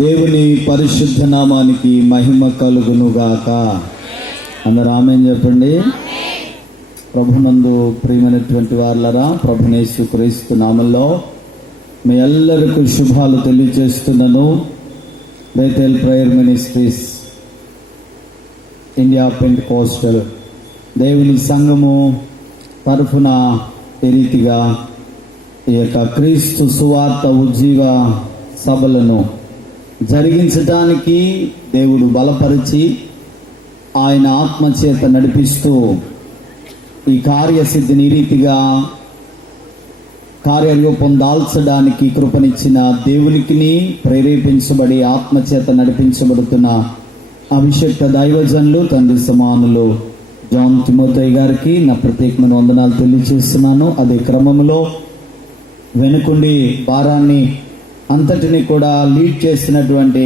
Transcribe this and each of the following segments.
దేవుని పరిశుద్ధ నామానికి మహిమ కలుగునుగాక. అందరూ ఆమేన్ చెప్పండి. ప్రభునందు ప్రియమైనటువంటి వారలారా, ప్రభునేసు క్రీస్తు నామంలో మీ అందరికీ శుభాలు తెలియజేస్తున్నాను. Bethel prayer ministries India Pentecostal దేవుని సంఘము తరఫున ఈ రీతిగా ఈ యొక్క క్రీస్తు సువార్త ఉజ్జీవ సభలను జరిగించడానికి దేవుడు బలపరిచి ఆయన ఆత్మచేత నడిపిస్తూ ఈ కార్యసిద్ధిని ఈ రీతిగా కార్యరూపం దాల్చడానికి కృపనిచ్చిన దేవునికిని ప్రేరేపించబడి ఆత్మచేత నడిపించబడుతున్న అభిషేక్త దైవజనులు తండ్రి సమానులు జాన్ తిమోతయ్య గారికి నా ప్రత్యేకమైన వందనాలు తెలియజేస్తున్నాను. అదే క్రమంలో వెనుకుండి భారాన్ని అంతటిని కూడా లీడ్ చేసినటువంటి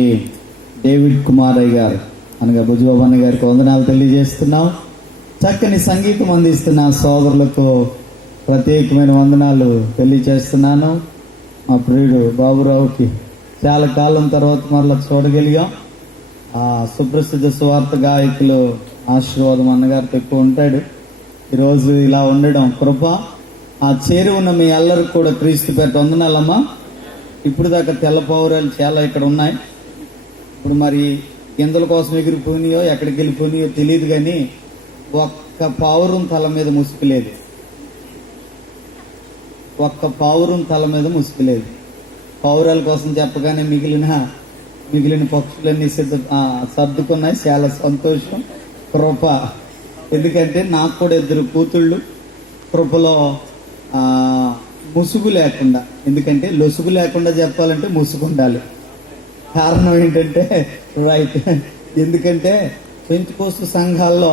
డేవిడ్ కుమారయ్య గారు అనగా బుజ్జిబాబన్న గారికి వందనాలు తెలియజేస్తున్నాం. చక్కని సంగీతం అందిస్తున్న సోదరులకు ప్రత్యేకమైన వందనాలు తెలియజేస్తున్నాను. మా ప్రియుడు బాబురావుకి చాలా కాలం తర్వాత మరలా చూడగలిగాం. ఆ సుప్రసిద్ధ సువార్త గాయకులు ఆశీర్వాదం అన్నగారితో ఎక్కువ ఉంటాడు. ఈరోజు ఇలా ఉండడం కృప. ఆ చేరి ఉన్న మీ అందరికి కూడా క్రీస్తు పేట వందనాలమ్మా. ఇప్పుడు దాకా తెల్ల పౌరాలు చాలా ఇక్కడ ఉన్నాయి. ఇప్పుడు మరి గింజల కోసం ఎగిరిపోయినాయో ఎక్కడికి వెళ్ళిపోయినాయో తెలియదు, కానీ ఒక్క పావురం తల మీద ముసుగు లేదు. ఒక్క పావురం తల మీద ముసుగు లేదు. పౌరాల కోసం చెప్పగానే మిగిలిన పక్షులన్నీ సర్దుకున్నాయి. చాలా సంతోషం, కృప. ఎందుకంటే నాకు కూడా 2 కూతుళ్ళు. కృపలో ముసుగు లేకుండా, ఎందుకంటే లొసుగు లేకుండా చెప్పాలంటే ముసుగు ఉండాలి. కారణం ఏంటంటే రైట్, ఎందుకంటే పెంటెకోస్తు సంఘాల్లో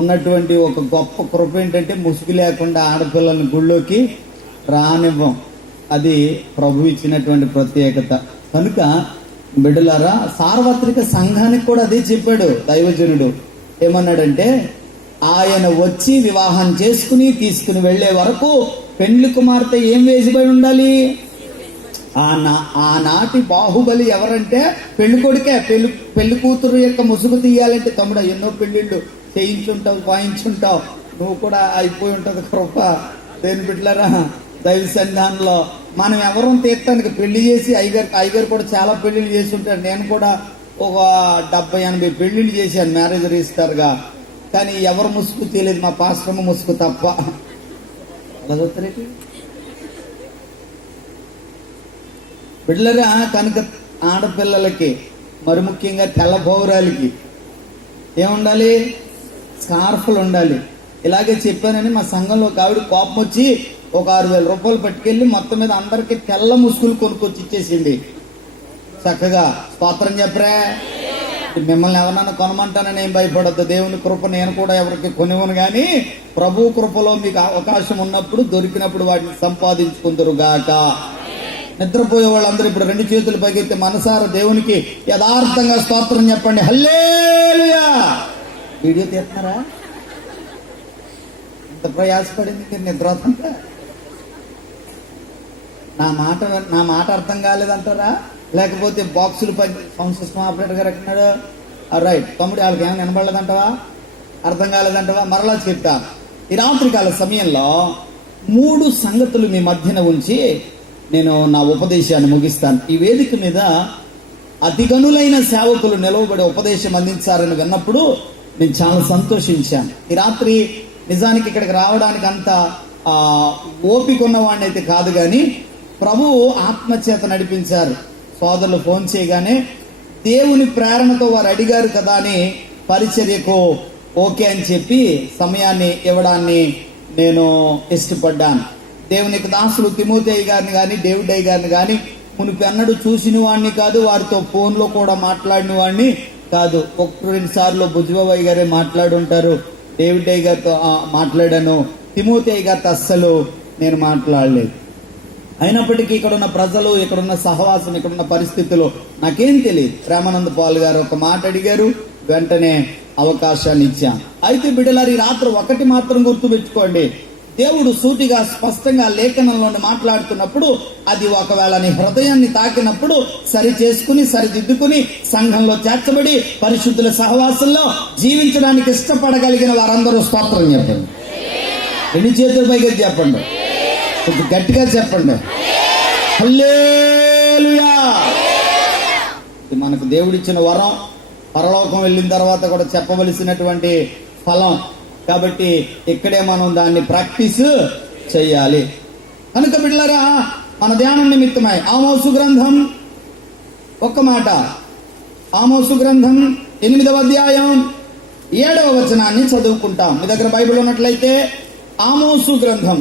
ఉన్నటువంటి ఒక గొప్ప కృప ఏంటంటే ముసుగు లేకుండా ఆడపిల్లల్ని గుళ్ళోకి రానివ్వం. అది ప్రభు ఇచ్చినటువంటి ప్రత్యేకత. కనుక బిడ్డలారా, సార్వత్రిక సంఘానికి కూడా అదే చెప్పాడు దైవజనుడు. ఏమన్నాడంటే, ఆయన వచ్చి వివాహం చేసుకుని తీసుకుని వెళ్లే వరకు పెండ్లి కుమార్తె ఏం వేసిబడి ఉండాలి? ఆనాటి బాహుబలి ఎవరంటే పెళ్లి కొడుకే. పెళ్లి కూతురు యొక్క ముసుగు తీయాలంటే తమ్ముడు ఎన్నో పెళ్లిళ్ళు చేయించుంటావు, వాయించుంటావు, నువ్వు కూడా అయిపోయి ఉంటది కృప. దేని బిడ్డలారా, దైవ సన్నిధానంలో మనం ఎవరం తీర్థానికి పెళ్లి చేసి అయ్యగారు కూడా చాలా పెళ్లిళ్ళు చేసి ఉంటారు. నేను కూడా ఒక 70-80 పెళ్లిళ్ళు చేశాను మ్యారేజ్ రిజిస్టర్గా. కానీ ఎవరు ముసుగు తెలియదు, మా పాశ్రమ ముసుగు తప్ప. అలా చూస్తారేంటి బిడ్డలరా? కనుక ఆడపిల్లలకి, మరి ముఖ్యంగా తెల్ల పౌరాలకి ఏముండాలి? స్కార్ఫ్లు ఉండాలి. ఇలాగే చెప్పానని మా సంఘంలో ఒక ఆవిడ కోపం వచ్చి ఒక 6,000 రూపాయలు పట్టుకెళ్ళి మొత్తం మీద అందరికి తెల్ల ముసుగులు కొనుక్కొచ్చి ఇచ్చేసింది. చక్కగా స్తోత్రం చెప్పరా. మిమ్మల్ని ఎవరన్నా కొనమంటానని ఏం భయపడద్దు. దేవుని కృప నేను కూడా ఎవరికి కొనివ్వను, కానీ ప్రభు కృపలో మీకు అవకాశం ఉన్నప్పుడు దొరికినప్పుడు వాటిని సంపాదించుకుందరు గాక. నిద్రపోయే వాళ్ళందరూ ఇప్పుడు 2 చేతులు పైకెత్తి మనసారా దేవునికి యథార్థంగా స్తోత్రం చెప్పండి. హల్లెలూయా. వీడియో తీస్తున్నారా? ఎంత ప్రయాసపడింది మీరు నిద్ర అవుతుందా? నా మాట అర్థం కాలేదంటారా? లేకపోతే బాక్సులు సౌండ్ సిస్టమ్ ఆపరేటర్ గారు ఎక్కడున్నాడు? రైట్ తమ్ముడు, వాళ్ళకి ఏమైనా వినబడలేదంటవా? అర్థం కాలేదంటవా? మరలా చెప్తా. ఈ రాత్రికాల సమయంలో 3 సంగతులు మీ మధ్యన ఉంచి నేను నా ఉపదేశాన్ని ముగిస్తాను. ఈ వేదిక మీద అతిగనులైన సేవకులు నిలవబడి ఉపదేశం అందించారని విన్నప్పుడు నేను చాలా సంతోషించాను. ఈ రాత్రి నిజానికి ఇక్కడికి రావడానికి అంత ఓపిక ఉన్నవాడిని అయితే కాదు, కానీ ప్రభువు ఆత్మచేత నడిపించారు. సోదరులు ఫోన్ చేయగానే దేవుని ప్రేరణతో వారు అడిగారు కదా అని పరిచర్యకు ఓకే అని చెప్పి సమయాన్ని ఇవ్వడాన్ని నేను ఇష్టపడ్డాను. దేవునికి దాసులు తిమోతయ్య గారిని కానీ డేవిడ్ అయ్య గారిని కానీ మునుపెన్నడూ చూసిన వాడిని కాదు, వారితో ఫోన్లో కూడా మాట్లాడిన వాడిని కాదు. 1-2 సార్లు బుజ్జిబాబయ్య గారే మాట్లాడి ఉంటారు. డేవిడ్ అయ్య గారితో మాట్లాడాను. తిమోతయ్య గారితో అస్సలు నేను మాట్లాడలేదు. అయినప్పటికీ ఇక్కడున్న ప్రజలు, ఇక్కడున్న సహవాసం, ఇక్కడున్న పరిస్థితులు నాకేం తెలియదు. ప్రేమానంద పాల్ గారు ఒక మాట అడిగారు, వెంటనే అవకాశాన్ని ఇచ్చాం. అయితే బిడ్డలారు, ఈ రాత్రి ఒకటి మాత్రం గుర్తు పెట్టుకోండి. దేవుడు సూటిగా స్పష్టంగా లేఖనంలోని మాట్లాడుతున్నప్పుడు అది ఒకవేళ నీ హృదయాన్ని తాకినప్పుడు సరి చేసుకుని సరిదిద్దుకుని సంఘంలో చేర్చబడి పరిశుద్ధుల సహవాసంలో జీవించడానికి ఇష్టపడగలిగిన వారందరూ స్తోత్రం చెప్పండి. రెండు చేతుల పైకి చెప్పండి, కొంచెం గట్టిగా చెప్పండి, హల్లెలూయా. ఇది మనకు దేవుడిచ్చిన వరం, పరలోకం వెళ్ళిన తర్వాత కూడా చెప్పవలసినటువంటి ఫలం. కాబట్టి ఇక్కడే మనం దాన్ని ప్రాక్టీస్ చెయ్యాలి. కనుక బిడ్డలారా, మన ధ్యానం నిమిత్తమై ఆమోసు గ్రంథం, ఒక్క మాట, ఆమోసు గ్రంథం 8వ అధ్యాయం 7వ వచనాన్ని చదువుకుంటాం. మీ దగ్గర బైబిల్ ఉన్నట్లయితే ఆమోసు గ్రంథం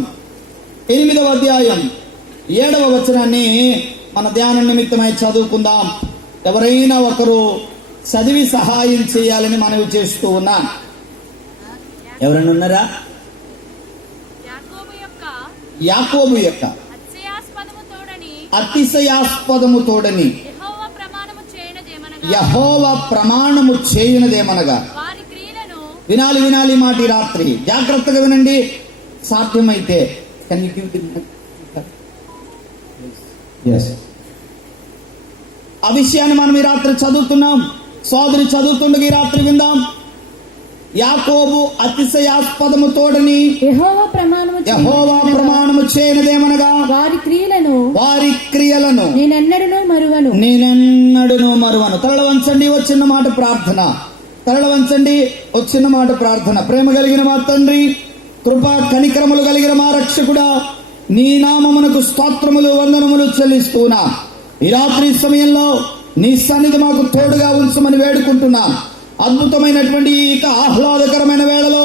8వ అధ్యాయం 7వ వచనాన్ని మన ధ్యానం నిమిత్తమై చదువుకుందాం. ఎవరైనా ఒకరు చదివి సహాయం చేయాలని మనవి చేస్తూ ఉన్నా. ఎవరైనా ఉన్నారా? యాకోబు యొక్క అతిశయాస్పదము తోడని యెహోవా ప్రమాణము చేయునదేమనగా. వినాలి వినాలి మాట ఈ రాత్రి జాగ్రత్తగా వినండి. సాధ్యమైతే ఆ విషయాన్ని మనం ఈ రాత్రి చదువుతున్నాం. సోదరి చదువుతుండగా ఈ రాత్రి విందాం. యాకోబు అతిశయాస్పదము తోడని యెహోవా ప్రమాణము చేయనిదేమనగా వారి క్రియలను నేనెన్నడూను మరువను. తలల వంచండి, వచ్చిన మాట ప్రార్థన. తలల వంచండి, వచ్చిన మాట ప్రార్థన. ప్రేమ కలిగిన మా తండ్రి, కృపా కనికరములు కలిగిన మా రక్షకుడా, నీ నామమునకు స్తోత్రములు వందనములు చెల్లిస్తున్నా. ఈ రాత్రి సమయంలో నీ సన్నిధి మాకు తోడుగా ఉంచమని వేడుకుంటున్నా. అద్భుతమైనటువంటి ఇక ఆహ్లాదకరమైన వేళలో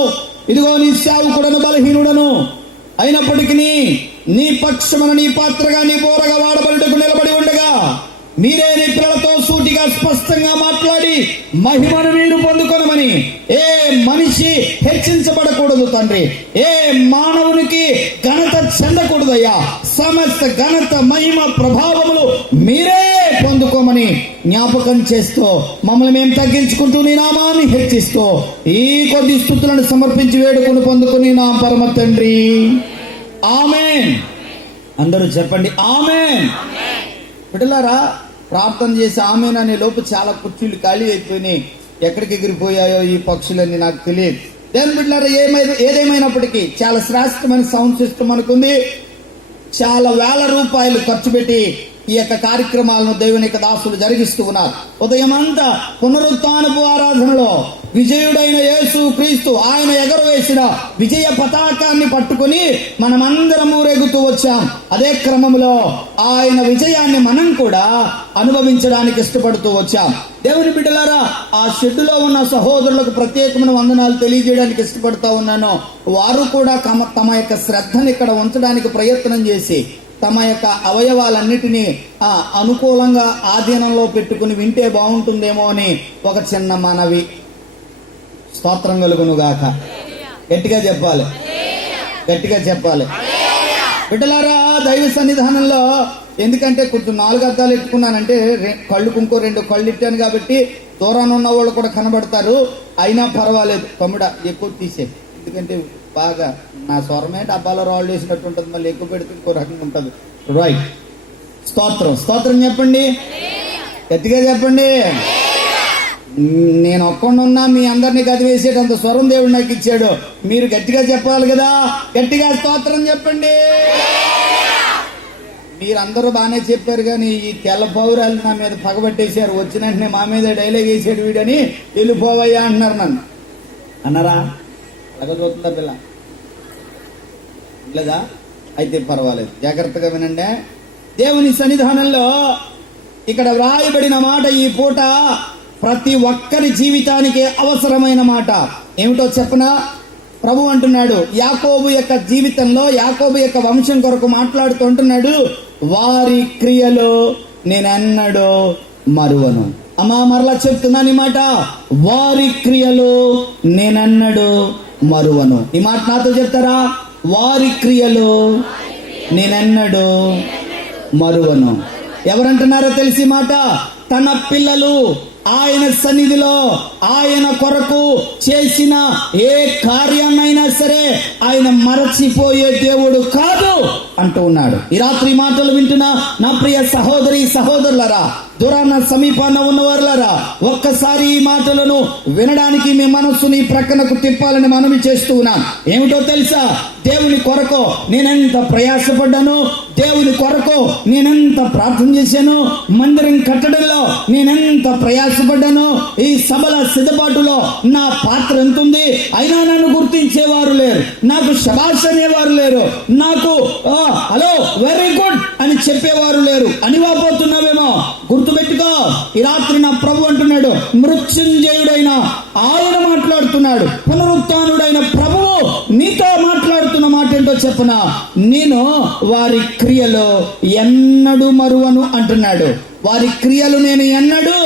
ఇదిగో నీ సేవకుడను బలహీనుడను అయినప్పటికీ నీ పక్షమున నీ పాత్రగా నీ బోరగా వాడబడుటకు నిలబడి ఉండగా మీరే నీ పిల్లలతో సూటిగా స్పష్టంగా మాట్లాడి మహిమను మీరు పొందుకొనమని. ఏ మనిషి హెచ్చించబడకూడదు తండ్రి, ఏ మానవునికి ఘనత చెందకూడదయ్యా. సమస్త ఘనత మహిమ ప్రభావములు మీరే పొందుకోమని జ్ఞాపకం చేస్తూ మమ్మల్ని మేము తగ్గించుకుంటూ నీ నామాన్ని హెచ్చిస్తూ ఈ కొద్ది స్తుతులను సమర్పించి వేడుకొని పొందుకుని నా పరమ తండ్రి, ఆమేన్. అందరూ చెప్పండి ఆమేన్. బిడ్డలారా, ప్రార్థన చేసి ఆమేన్ అనే లోపు చాలా కుర్చీలు ఖాళీ అయిపోయినాయి. ఎక్కడికి ఎగిరిపోయాయో ఈ పక్షులన్నీ నాకు తెలియదు. దేని బిడ్డలారా, ఏదేమైనప్పటికీ చాలా శ్రేష్టమైన సౌండ్ సిస్టమ్ అనుకుంది. చాలా వేల రూపాయలు ఖర్చు పెట్టి ఈ యొక్క కార్యక్రమాలను దేవుని యొక్క దాసులు జరిగిస్తూ ఉన్నారు. ఉదయం అంతా పునరుత్థానపు ఆరాధనలో విజయుడైన యేసు క్రీస్తు ఆయన ఎగరవేసిన విజయ పతాకాన్ని పట్టుకుని మనమందరం ఊరేగుతూ వచ్చాం. అదే క్రమంలో ఆయన విజయాన్ని మనం కూడా అనుభవించడానికి ఇష్టపడుతూ వచ్చాం. దేవుని బిడ్డలారా, ఆ షెడ్డులో ఉన్న సహోదరులకు ప్రత్యేకమైన వందనాలు తెలియజేయడానికి ఇష్టపడుతూ ఉన్నాను. వారు కూడా తమ యొక్క శ్రద్ధను ఇక్కడ ఉంచడానికి ప్రయత్నం చేసి తమ యొక్క అవయవాలన్నిటినీ అనుకూలంగా ఆధీనంలో పెట్టుకుని వింటే బాగుంటుందేమో అని ఒక చిన్న మనవి. స్తోత్రం కలుగును గాక. గట్టిగా చెప్పాలి, గట్టిగా చెప్పాలి. బిడ్డలారా, దైవ సన్నిధానంలో ఎందుకంటే కొంచెం 4 అద్దాలు ఎట్టుకున్నానంటే కళ్ళు ఇంకో 2 కళ్ళు ఇట్టాను కాబట్టి దూరాన్ని ఉన్న వాళ్ళు కూడా కనబడతారు. అయినా పర్వాలేదు, తమ్ముడ ఎక్కువ తీసే. ఎందుకంటే బాగా నా స్వరమే డబ్బాలో రాళ్ళు వేసినట్టు ఉంటుంది, మళ్ళీ ఎక్కువ పెడితే ఇంకో రకంగా ఉంటుంది. రైట్. స్తోత్రం, స్తోత్రం చెప్పండి, గట్టిగా చెప్పండి. నేను ఒక్కడున్నా మీ అందరినీ గదివేసేటంత స్వరం దేవుడు నాకు ఇచ్చాడు. మీరు గట్టిగా చెప్పాలి కదా, గట్టిగా స్తోత్రం చెప్పండి. మీరందరూ బాగానే చెప్పారు, కానీ ఈ తెల్ల పౌరాలు నా మీద పగబట్టేశారు. వచ్చిన వెంటనే మా మీద డైలాగ్ వేసాడు వీడని వెళ్ళిపోవయ్యా అంటున్నారు. నన్ను అన్నారా? అలాగ చూస్తుందా పిల్ల లేదా? అయితే పర్వాలేదు, జాగ్రత్తగా వినండి. దేవుని సన్నిధానంలో ఇక్కడ వ్రాయబడిన మాట ఈ పూట ప్రతి ఒక్కరి జీవితానికి అవసరమైన మాట. ఏమిటో చెప్పనా? ప్రభు అంటున్నాడు, యాకోబు యొక్క జీవితంలో యాకోబు యొక్క వంశం కొరకు మాట్లాడుతుంటున్నాడు, వారి క్రియలు నేనెన్నడూ మరువను. అమ్మా, మరలా చెప్తున్నాను ఈ మాట, వారి క్రియలు నేనెన్నడూ మరువను. ఈ మాట నాతో చెప్తారా? వారి క్రియలు నేనెన్నడూ మరువను. ఎవరంటున్నారో తెలిసి మాట, తన పిల్లలు ఆయన సన్నిధిలో ఆయన కొరకు చేసిన ఏ కార్యాన్నైనా సరే ఆయన మరచిపోయే దేవుడు కాదు అంటూ ఉన్నాడు. ఈ రాత్రి మాటలు వింటున్న నా ప్రియ సహోదరి సహోదరులరా, దూరాన సమీపాన ఉన్నవారులరా, ఒక్కసారి ఈ మాటలను వినడానికి మీ మనస్సుని ప్రక్కనకు తిప్పాలని మనవి చేస్తూ ఉన్నాను. ఏమిటో తెలుసా? దేవుని కొరకు నేనెంత ప్రయాసపడ్డాను, దేవుని కొరకు నేనెంత ప్రార్థన చేశాను, మందిరం కట్టడంలో నేనెంత ప్రయాసపడ్డాను, ఈ సభల సిద్ధపాటులో నా పాత్ర ఎంత ఉంది. అయినా నన్ను గుర్తించేవారు లేరు, నాకు శభాష్ అనేవారు లేరు, నాకు హలో వెరీ గుడ్ అని చెప్పేవారు లేరు అని వాపోతున్నావేమో. గుర్తుపెట్టుకో, ఈ రాత్రి నా ప్రభు అంటున్నాడు, మృత్యుంజయుడైన ఆయన మాట్లాడుతున్నాడు, పునరుత్థానుడైన ప్రభువు నీతో మాట్లాడుతున్న మాట ఏంటో చెప్పనా, నేను వారి క్రియలు ఎన్నడూ మరువను అంటున్నాడు. వారి క్రియలు నేను ఎన్నడూ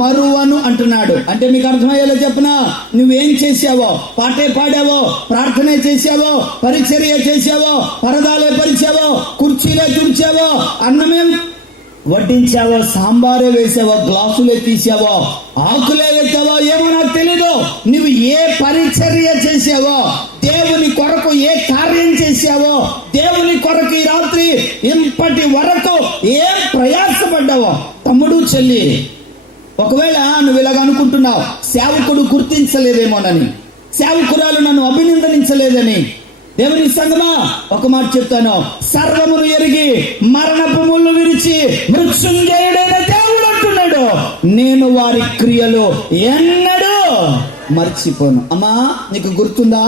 మరువను అంటున్నాడు. అంటే మీకు అర్థమయ్యేలా చెప్పనా, నువ్వేం చేసావో, పాటే పాడావో, ప్రార్థనే చేసావో, పరిచర్య చేసావో, పరదాలే పరిచావో, కుర్చీలే తుడిచావో, అన్నమే వడ్డించావో, సాంబారే వేసావో, గ్లాసులే తీసావో, ఆకులే ఎత్తావో, ఏమో నాకు తెలీదు. నువ్వు ఏ పరిచర్య చేసావో, దేవుని కొరకు ఏ కార్యం చేసావో, దేవుని కొరకు ఈ రాత్రి ఇంపటి వరకు ఏం ప్రయాసపడ్డావో, తమ్ముడు చెల్లి, ఒకవేళ నువ్వు ఇలాగ అనుకుంటున్నావు, సేవకుడు గుర్తించలేదేమోనని, సేవకురాలు నన్ను అభినందించలేదని, దేవుని సంగమా ఒక మాట చెప్తాను, సర్వమును ఎరిగి మరణపు ముళ్ళు విరిచి మృత్యుంజయుడైన దేవుడు అంటున్నాడు, నేను వారి క్రియలు ఎన్నడూ మర్చిపోను. అమ్మా నీకు గుర్తుందా,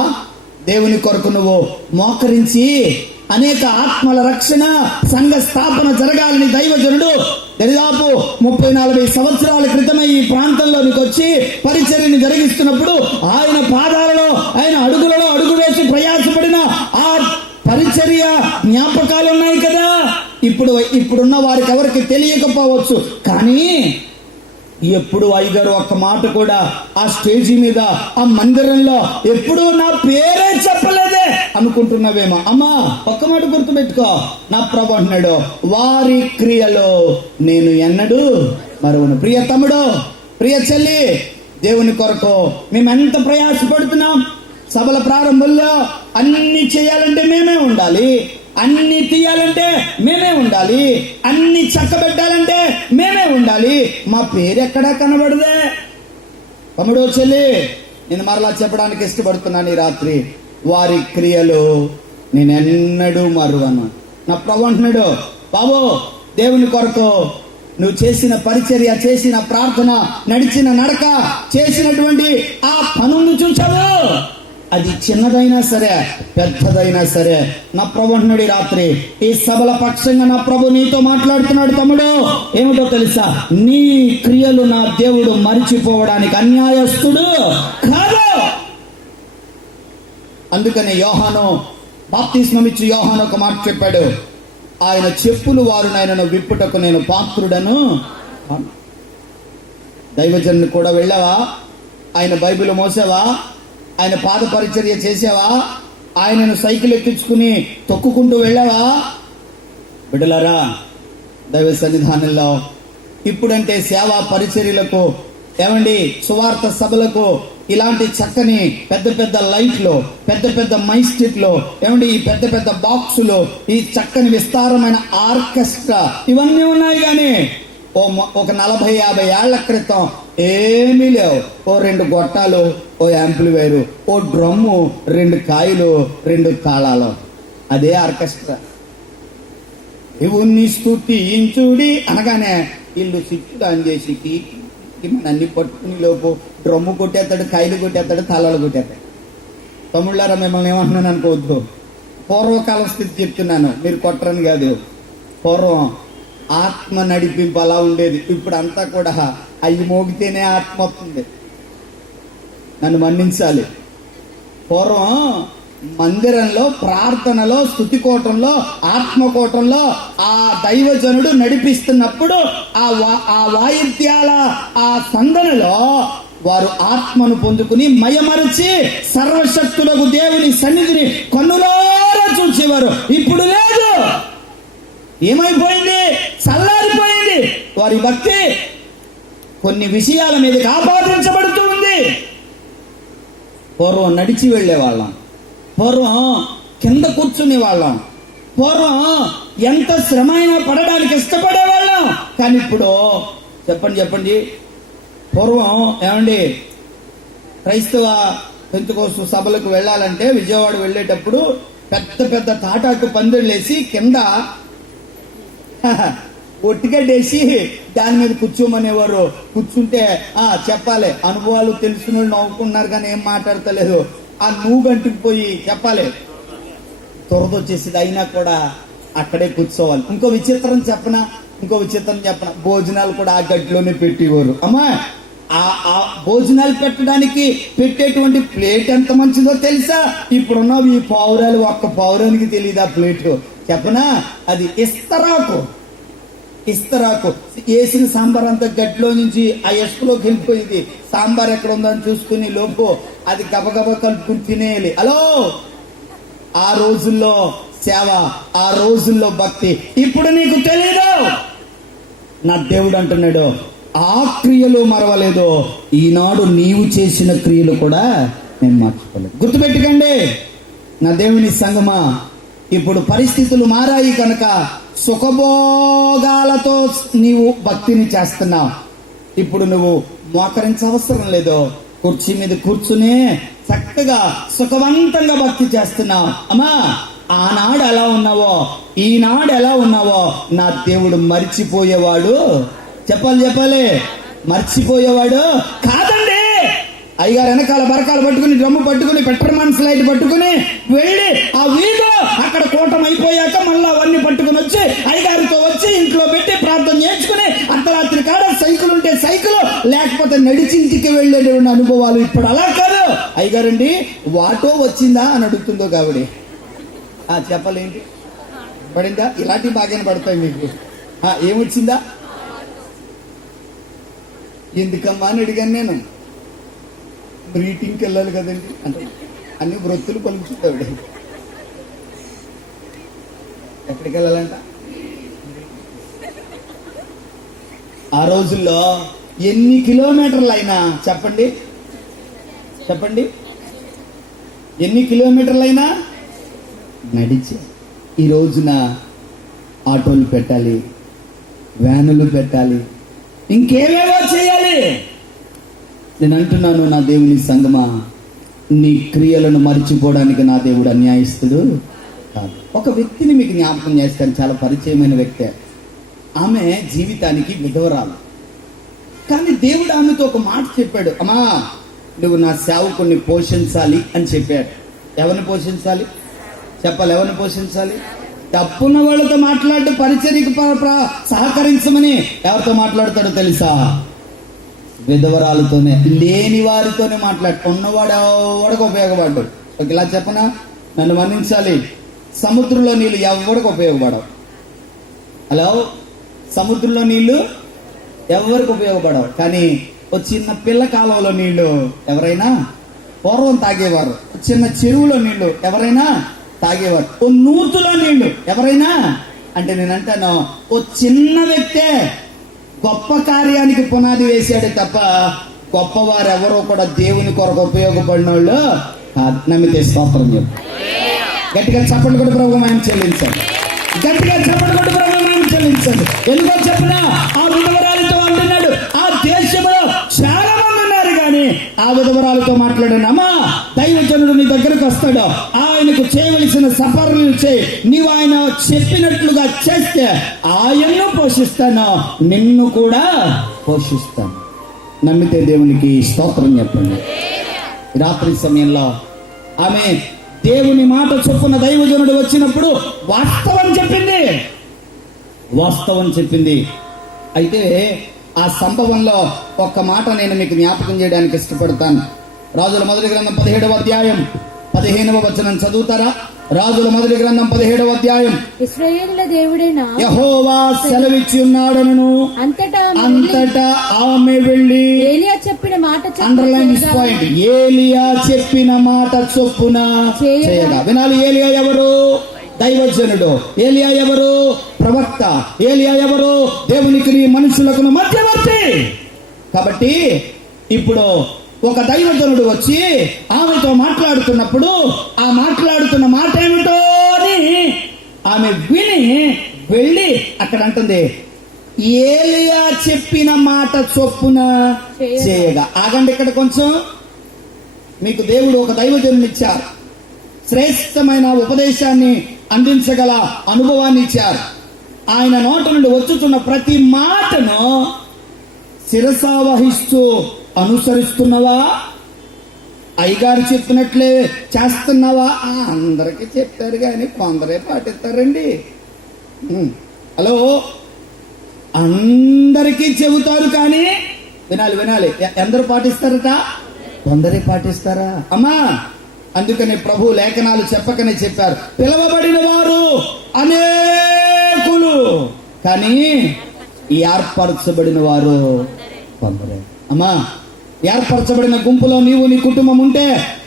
దేవుని కొరకు నువ్వు మోకరించి అనేక ఆత్మల రక్షణ, సంఘ స్థాపన జరగాలని దైవజనుడు దరిదాపు 30-40 సంవత్సరాల క్రితమే ఈ ప్రాంతంలోనికి వచ్చి పరిచర్యను జరిగిస్తున్నప్పుడు ఆయన పాదాలలో, ఆయన అడుగులలో అడుగు వేసి ప్రయాసపడిన ఆ పరిచర్య జ్ఞాపకాలు ఉన్నాయి కదా. ఇప్పుడున్న వారికి ఎవరికి తెలియకపోవచ్చు, కానీ ఎప్పుడు అయ్యగారు ఒక్క మాట కూడా ఆ స్టేజీ మీద, ఆ మందిరంలో ఎప్పుడు నా పేరే చెప్పలేదే అనుకుంటున్నావేమో. అమ్మా ఒక్క మాట గుర్తుపెట్టుకో, నా ప్రభు అంటున్నాడు, వారి క్రియలో నేను ఎన్నడూ మరువను. ప్రియ తమ్ముడు, ప్రియ చెల్లి, దేవుని కొరకు మేము ఎంత ప్రయాసపడుతున్నాం. సభల ప్రారంభంలో అన్ని చేయాలంటే మేమే ఉండాలి, అన్ని తీయాలంటే మేమే ఉండాలి, అన్ని చక్కబెట్టాలంటే మేమే ఉండాలి, మా పేరు ఎక్కడా కనబడదే. తమ్ముడు చెల్లి, నేను మరలా చెప్పడానికి ఇష్టపడుతున్నాను ఈ రాత్రి, వారి క్రియలు నేను ఎన్నడూ మరువను. నా ప్రభు అంటున్నాడు, బాబు దేవుని కొరకు నువ్వు చేసిన పరిచర్య, చేసిన ప్రార్థన, నడిచిన నడక, చేసినటువంటి ఆ పనులను చూసావు, అది చిన్నదైనా సరే పెద్దదైనా సరే, నా ప్రభు అంటున్నాడు ఈ రాత్రి ఈ సభల పక్షంగా నా ప్రభు నీతో మాట్లాడుతున్నాడు. తమ్ముడు ఏమిటో తెలుసా, నీ క్రియలు నా దేవుడు మరిచిపోవడానికి అన్యాయస్తుడు కాదు. అందుకనే యోహాను, బాప్తిస్మం ఇచ్చి యోహాను ఒక మాట చెప్పాడు, ఆయన చెప్పులు వారు నాయనను విప్పుటకు నేను పాత్రుడను. దైవజనుని కూడా వెళ్ళావా, ఆయన బైబిల్ మోసావా, ఆయన పాద పరిచర్య చేసావా, ఆయనను సైకిల్ ఎక్కించుకుని తొక్కుకుంటూ వెళ్ళావా? బిడ్డలారా, దైవ సన్నిధానంలో ఇప్పుడంటే సేవా పరిచర్యలకు, ఏమండి సువార్త సభలకు ఇలాంటి చక్కని పెద్ద పెద్ద లైట్లు, పెద్ద పెద్ద మైస్టిక్లు, ఏమండి ఈ పెద్ద పెద్ద బాక్సులు, ఈ చక్కని విస్తారమైన ఆర్కెస్ట్రా ఇవన్నీ ఉన్నాయి. కానీ ఒక 40-50 ఏళ్ల క్రితం ఏమీ లేవు. ఓ 2 గొట్టాలు, ఓ యాంప్లిఫైర్, ఓ డ్రమ్ము, 2 కాయలు, 2 తాళాలు, అదే ఆర్కెస్ట్రా. దేవుణ్ణి స్తుతించుడి అనగానే వీళ్ళు స్విచ్ ఆన్ చేసి అన్ని పట్టుకుని లోపు డ్రమ్ము కొట్టేస్తాడు, కాయలు కొట్టేస్తాడు, తాళాలు కొట్టేస్తాడు. తమ్ముళ్ళారా, మిమ్మల్ని ఏమంటున్నాను అనుకోవద్దు, పూర్వకాలం స్థితి చెప్తున్నాను, మీరు కొట్టరని కాదు. పూర్వం ఆత్మ నడిపింపు అలా ఉండేది. ఇప్పుడు అంతా కూడా అవి మోగితేనే ఆత్మ వస్తుంది. నన్ను మన్నించాలి. పూర్వం మందిరంలో, ప్రార్థనలో, స్తుతికోటంలో, ఆత్మకోటంలో ఆ దైవజనుడు నడిపిస్తున్నప్పుడు ఆ వాయిద్యాల ఆ సందనలో వారు ఆత్మను పొందుకుని మయమరచి సర్వశక్తులకు దేవుని సన్నిధిని కన్నులారా చూసేవారు. ఇప్పుడు లేదు. ఏమైపోయింది? చల్లారిపోయింది వారి భక్తి. కొన్ని విషయాల మీదకి ఆపాదించబడుతూ ఉంది. పూర్వం నడిచి వెళ్ళేవాళ్ళం, పూర్వం కింద కూర్చునే వాళ్ళం, పూర్వం ఎంత శ్రమ అయినా పడడానికి ఇష్టపడేవాళ్ళం. కానీ ఇప్పుడు చెప్పండి పూర్వం ఏమండి క్రైస్తవ పెంతుకోస్తు సభలకు వెళ్ళాలంటే విజయవాడ వెళ్ళేటప్పుడు పెద్ద పెద్ద తాటాకు పందిళ్ళేసి కింద ఒట్టిగడ్డేసి దాని మీద కూర్చోమనేవారు. కూర్చుంటే చెప్పాలి, అనుభవాలు తెలిసిన వాళ్ళు నవ్వుకున్నారు కానీ ఏం మాట్లాడతలేదు. ఆ నువ్వు గంటుకుపోయి చెప్పాలి, త్వరదొచ్చేసింది, అయినా కూడా అక్కడే కూర్చోవాలి. ఇంకో విచిత్రం చెప్పనా, భోజనాలు కూడా ఆ గడ్డిలోనే పెట్టేవారు. అమ్మా ఆ భోజనాలు పెట్టడానికి పెట్టేటువంటి ప్లేట్ ఎంత మంచిదో తెలుసా? ఇప్పుడున్న ఈ పావురాలు ఒక్క పావురానికి తెలియదు ఆ ప్లేట్. చెప్పనా, అది ఇస్తరాకు వేసిన సాంబార్ అంతా గడ్డిలో నుంచి ఆ ఇసుకలోకి వెళ్ళిపోయింది. సాంబార్ ఎక్కడ ఉందని చూసుకుని లోపు అది గబగబా కలుపుకుని తినేయాలి. హలో, ఆ రోజుల్లో సేవ, ఆ రోజుల్లో భక్తి. ఇప్పుడు నీకు తెలీదు. నా దేవుడు అంటున్నాడు, ఆ క్రియలు మరవలేదు, ఈనాడు నీవు చేసిన క్రియలు కూడా నేను మర్చిపోలేదు. గుర్తుపెట్టుకోండి నా దేవుని సంగమా, ఇప్పుడు పరిస్థితులు మారాయి కనుక సుఖభోగాలతో నీవు భక్తిని చేస్తున్నావు. ఇప్పుడు నువ్వు మోకరించవసరం లేదు, కుర్చీ మీద కూర్చునే చక్కగా సుఖవంతంగా భక్తి చేస్తున్నావు. అమ్మా, ఆనాడు ఎలా ఉన్నావో ఈనాడు ఎలా ఉన్నావో నా దేవుడు మర్చిపోయేవాడు. చెప్పాలి, మర్చిపోయేవాడు కాదండి. అయ్యగారు వెనకాల బరకాలు పట్టుకుని, డ్రమ్ము పట్టుకుని, పెట్రోమాన్స్ లైట్ పట్టుకుని వెళ్ళి ఆ వీధి అక్కడ కూటం అయిపోయాక మళ్ళా అవన్నీ పట్టుకుని వచ్చి అయ్యగారితో వచ్చి ఇంట్లో పెట్టి ప్రార్థన చేసుకుని అర్ధరాత్రి కాడ సైకిల్ ఉంటే సైకిల్, లేకపోతే నడిచింటికి వెళ్ళేటువంటి అనుభవాలు. ఇప్పుడు అలా కాదు. అయ్యగారండి వాటో వచ్చిందా అని అడుగుతుందో కాబట్టి చెప్పలేంటి పడిందా? ఇలాంటివి బాగానే పడతాయి మీకు. ఏమొచ్చిందా? ఎందుకమ్మా అని అడిగాను నేను. మీటింగ్కి వెళ్ళాలి కదండి అంటే అన్ని వృత్తులు పలుకుతుంది. ఎక్కడికి వెళ్ళాలంట? ఆ రోజుల్లో ఎన్ని కిలోమీటర్లు అయినా చెప్పండి, ఎన్ని కిలోమీటర్లు అయినా నడిచి. ఈ రోజున ఆటోలు పెట్టాలి, వ్యానులు పెట్టాలి, ఇంకేవేవో చేయాలి. నేను అంటున్నాను నా దేవుని సంగమా, నీ క్రియలను మర్చిపోవడానికి నా దేవుడు అన్యాయస్తుడు కాదు. ఒక వ్యక్తిని మీకు జ్ఞాపకం చేస్తాను, చాలా పరిచయమైన వ్యక్తే. ఆమె జీవితానికి విధవరాలు. కానీ దేవుడు ఆమెతో ఒక మాట చెప్పాడు, అమ్మా నువ్వు నా సేవకుని పోషించాలి అని చెప్పాడు. ఎవరిని పోషించాలి? చెప్పాలి, ఎవరిని పోషించాలి? డబ్బున్న వాళ్ళతో మాట్లాడు, పరిచర్యకు సహకరించమని ఎవరితో మాట్లాడతాడో తెలుసా? విధవరాలతోనే, లేని వారితోనే మాట్లాడు. ఉన్నవాడు ఎవడికి ఉపయోగపడ్డాడు. ఇలా చెప్పనా, నన్ను మన్నించాలి, సముద్రంలో నీళ్ళు ఎవరికి ఉపయోగపడవు. హలో, సముద్రంలో నీళ్లు ఎవరికి ఉపయోగపడవు. కానీ ఒక చిన్న పిల్ల కాలువలో నీళ్లు ఎవరైనా పూర్వం తాగేవారు. చిన్న చెరువులో నీళ్లు ఎవరైనా తాగేవారు. ఓ నూతులో నీళ్లు ఎవరైనా. అంటే నేను అంటాను, ఓ చిన్న వ్యక్తే గొప్ప కార్యానికి పునాది వేశాడు తప్ప గొప్పవారు ఎవరో కూడా దేవుని కొరకు ఉపయోగపడిన వాళ్ళు నమ్మితే స్తోత్రం చెప్పు. గట్టిగా చప్పట్లు కొట్టి ప్రభు మనం చెల్లించండి. ఎందుకో చెప్పినా ఆ విధవరాలతో అంటున్నాడు, ఆ దేశంలో చాలా మంది ఉన్నారు కానీ ఆ విధవరాలతో మాట్లాడాను. అమ్మా, దైవజనుడు నీ దగ్గరకు వస్తాడు, ఆయనకు చేయవలసిన సఫర్లు చేయి, నీవు ఆయన చెప్పినట్లుగా చేస్తే ఆయన్ను పోషిస్తాను, నిన్ను కూడా పోషిస్తాను. నమ్మితే దేవునికి స్తోత్రం చెప్పండి. రాత్రి సమయంలో ఆమె దేవుని మాట చొప్పున దైవజనుడు వచ్చినప్పుడు వాస్తవం చెప్పింది. అయితే ఆ సంభవంలో ఒక్క మాట నేను మీకు జ్ఞాపకం చేయడానికి ఇష్టపడతాను. రాజుల మొదటి గ్రంథం 17వ అధ్యాయం 15వ వచనం చదువుతారా? రాజుల మొదటి గ్రంథం 17వ అధ్యాయం. ఇశ్రాయేలుల దేవుడైన యెహోవా సెలవిచ్చి ఉన్నాడను అంతటా ఆమె వెళ్ళి ఏలియా చెప్పిన మాట అండర్లైన్ దిస్ పాయింట్, ఏలియా చెప్పిన మాట చొప్పున చేయగా. వినాలి, ఏలియా ఎవరు? దైవజనుడు. ఏలియా ఎవరు? ప్రవక్త. ఏలియా ఎవరు? దేవునికి మనుషులకు మధ్యవర్తి. కాబట్టి ఇప్పుడు ఒక దైవజనుడు వచ్చి ఆమెతో మాట్లాడుతున్నప్పుడు ఆ మాట్లాడుతున్న మాట ఏమిటో అని ఆమె విని వెళ్ళి అక్కడ అంటుంది, ఏలియా చెప్పిన మాట చొప్పున చేయగా. ఆగండి ఇక్కడ కొంచెం. మీకు దేవుడు ఒక దైవజనుని ఇచ్చారు, శ్రేష్టమైన ఉపదేశాన్ని అందించగల అనుభవాన్ని ఇచ్చారు. ఆయన నోట నుండి వచ్చుతున్న ప్రతి మాటను శిరసావహిస్తూ అనుసరిస్తున్నావా? అయ్యగారు చెప్పినట్లే చేస్తున్నావా? అందరికీ చెప్తారు కానీ కొందరే పాటిస్తారండి. హలో, అందరికీ చెబుతారు కానీ వినాలి. ఎందరు పాటిస్తారట? కొందరే పాటిస్తారా అమ్మా? అందుకని ప్రభు లేఖనాలు చెప్పకనే చెప్పారు, పిలవబడిన వారు అనేకులు కానీ ఏర్పరచబడిన వారు కొందరే. అమ్మా, ఏర్పరచబడిన గుంపులో నీవు నీ కుటుంబం ఉంటే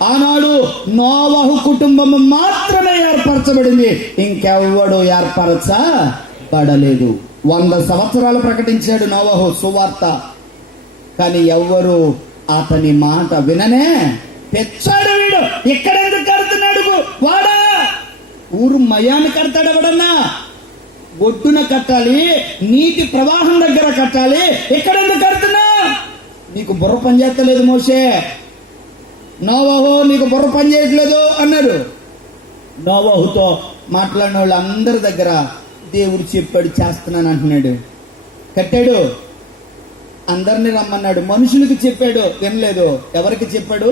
ఆనాడు నోవహు కుటుంబం మాత్రమే ఏర్పరచబడింది, ఇంకెవ్వడు ఏర్పరచబడలేదు. 100 సంవత్సరాలు ప్రకటించాడు నోవహు సువార్త, కానీ ఎవ్వరు అతని మాట విననే తెచ్చాడు. వీడు ఇక్కడ ఎందుకు కడుతున్నాడు? వాడా ఊరు మయాన్ని కడతాడు. ఎవడన్నా ఒడ్డున కట్టాలి, నీటి ప్రవాహం దగ్గర కట్టాలి. ఇక్కడ ఎందుకు కడుతున్నా? నీకు బుర్ర పని చేస్తలేదు మోషే. నోవహు నీకు బుర్ర పని చేయట్లేదు అన్నాడు. నోవహుతో మాట్లాడిన వాళ్ళు అందరి దగ్గర దేవుడు చెప్పాడు చేస్తున్నాను అంటున్నాడు. కట్టాడు, అందరిని రమ్మన్నాడు. మనుషులకు చెప్పాడు, వినలేదు. ఎవరికి చెప్పాడు?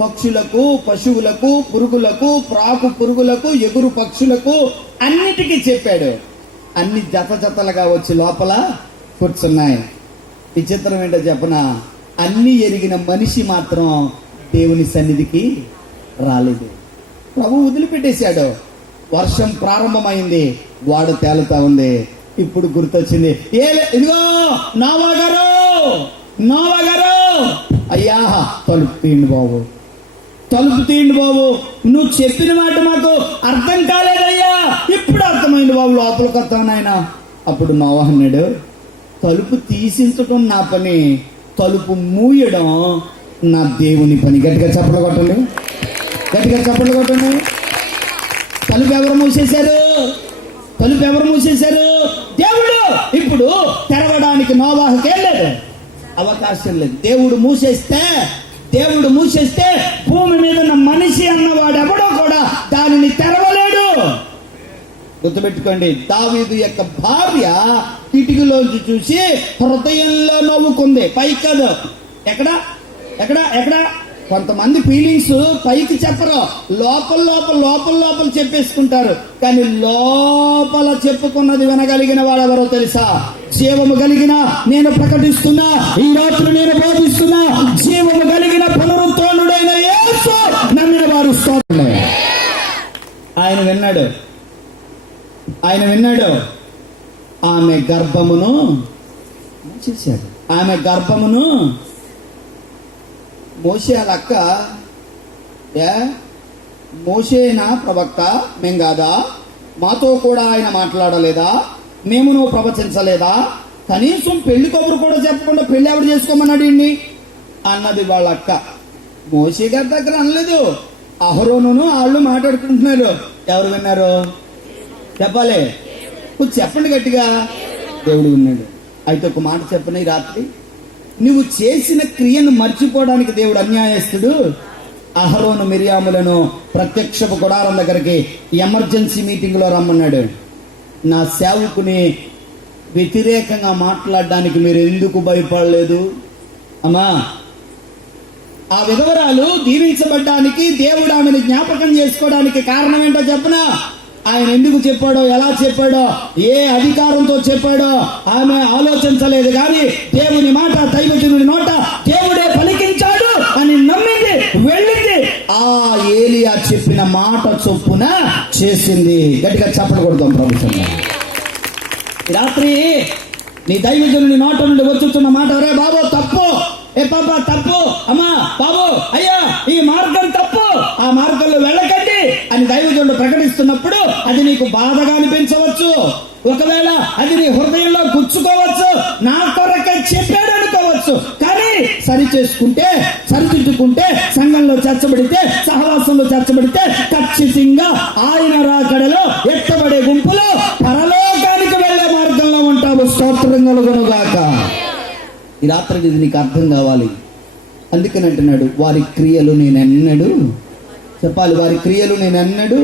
పక్షులకు, పశువులకు, పురుగులకు, ప్రాకు పురుగులకు, ఎగురు పక్షులకు అన్నిటికీ చెప్పాడు. అన్ని జతలుగా వచ్చి లోపల కూర్చున్నాయి. విచిత్రం ఏంటో చెప్పనా? అన్ని ఎరిగిన మనిషి మాత్రం దేవుని సన్నిధికి రాలేదు. ప్రభు వదిలిపెట్టేశాడు. వర్షం ప్రారంభమైంది, వాడు తేలుతా ఉంది. ఇప్పుడు గుర్తొచ్చింది, ఇదిగో నోవా గారు, అయ్యా తలుపు తీయండి బాబు, తలుపు తీయండి బాబు. నువ్వు చెప్పిన మాట మాకు అర్థం కాలేదయ్యా, ఇప్పుడు అర్థమైంది బాబు, లోపలికి వస్తాను ఆయన. అప్పుడు నోవా అన్నాడు, తలుపు తీసించటం నా పని, తలుపు మూయడం నా దేవుని పని. గట్టిగా చప్పట్లు కొట్టండి. తలుపు ఎవరు మూసేశారు? దేవుడు. ఇప్పుడు తెరవడానికి నోవాహుకేం లేదు, అవకాశం లేదు. దేవుడు మూసేస్తే భూమి మీద ఉన్న మనిషి అన్నవాడు ఎవడో కూడా దానిని తెరవలేడు. గుర్తుపెట్టుకోండి, దావీదు యొక్క భార్య కిటికీలోంచి చూసి హృదయంలో నవ్వుకుంది, పైకి కాదు. ఎక్కడ కొంతమంది ఫీలింగ్స్ పైకి చెప్పరు, లోపల చెప్పేసుకుంటారు. కానీ లోపల చెప్పుకున్నది వినగలిగిన వాడెవరో తెలుసా? జీవము కలిగిన నేను ప్రకటిస్తున్నా, ఈ రాత్రి నేను బోధిస్తున్నా, జీవము కలిగిన పునరుత్థానుడైన యేసు నమ్మిన వారు స్తోత్రం. ఆయన విన్నాడు. ఆమె గర్భమును చేశాడు. మోషే వాళ్ళ అక్క, మోషేనా ప్రవక్త, మేం కాదా? మాతో కూడా ఆయన మాట్లాడలేదా? మేము నువ్వు ప్రవచించలేదా? కనీసం పెళ్లి కబురు కూడా చెప్పకుండా పెళ్లి ఎవరు చేసుకోమన్నాడు ఇన్ని అన్నది వాళ్ళ అక్క. మోషే గారి దగ్గర అనలేదు. అహరోను వాళ్ళు మాట్లాడుకుంటున్నారు. ఎవరు విన్నారు? చెప్పాలి, చెప్పండి గట్టిగా. దేవుడు విన్నాడు. అయితే ఒక మాట చెప్పని, రాత్రి నువ్వు చేసిన క్రియను మర్చిపోవడానికి దేవుడు అన్యాయస్తుడు. అహరోను మిరియాములను ప్రత్యక్షపు గుడారం దగ్గరికి ఎమర్జెన్సీ మీటింగ్ లో రమ్మన్నాడు. నా సేవకుని వ్యతిరేకంగా మాట్లాడడానికి మీరు ఎందుకు భయపడలేదు? అమ్మా, ఆ విధవరాలు దీవించబడ్డానికి, దేవుడు ఆమెను జ్ఞాపకం చేసుకోవడానికి కారణం ఏంటో చెప్పనా? ఆయన ఎందుకు చెప్పాడో, ఎలా చెప్పాడో, ఏ అధికారంతో చెప్పాడో ఆమె ఆలోచించలేదు. కానీ దేవుని మాట దైవజనుడి నోట దేవుడే పలికించాడు అని నమ్మింది, వెళ్ళింది. ఆ ఏలియా చెప్పిన మాట చొప్పున చేసింది. గట్టిగా చప్పట్లు కొడతాం ప్రభుత్వం. రాత్రి నీ దైవజనుడి నోట నుండి వచ్చుతున్న మాట, రే బాబు తప్పు, ఏ పాప తప్పు, అమ్మా బాబు అయ్యా ఈ మార్గం తప్పు, ఆ మార్గంలో వెళ్ళకండి అని దైవజనుడు ప్రకటిస్తున్నప్పుడు అది నీకు బాధగా అనిపించవచ్చు. ఒకవేళ అది నీ హృదయంలో గుచ్చుకోవచ్చు. నా కొరకే చెప్పాడు అనుకోవచ్చు. సరి చేసుకుంటే, సరిదిద్దుకుంటే, సంఘంలో చేర్చబడితే, సహవాసంలో చేర్చబడితే ఖచ్చితంగా ఆయన రాకడలో ఎత్తబడే గుంపులో పరలోకానికి వెళ్ళే మార్గంలో ఉంటావు. స్తోత్రం కలుగునుగాక. ఈ రాత్రికి ఇది నీకు అర్థం కావాలి. అందుకని అంటున్నాడు, వారి క్రియలు నేనెన్నడు చెప్పాలి. వారి క్రియలు నేనెన్నడు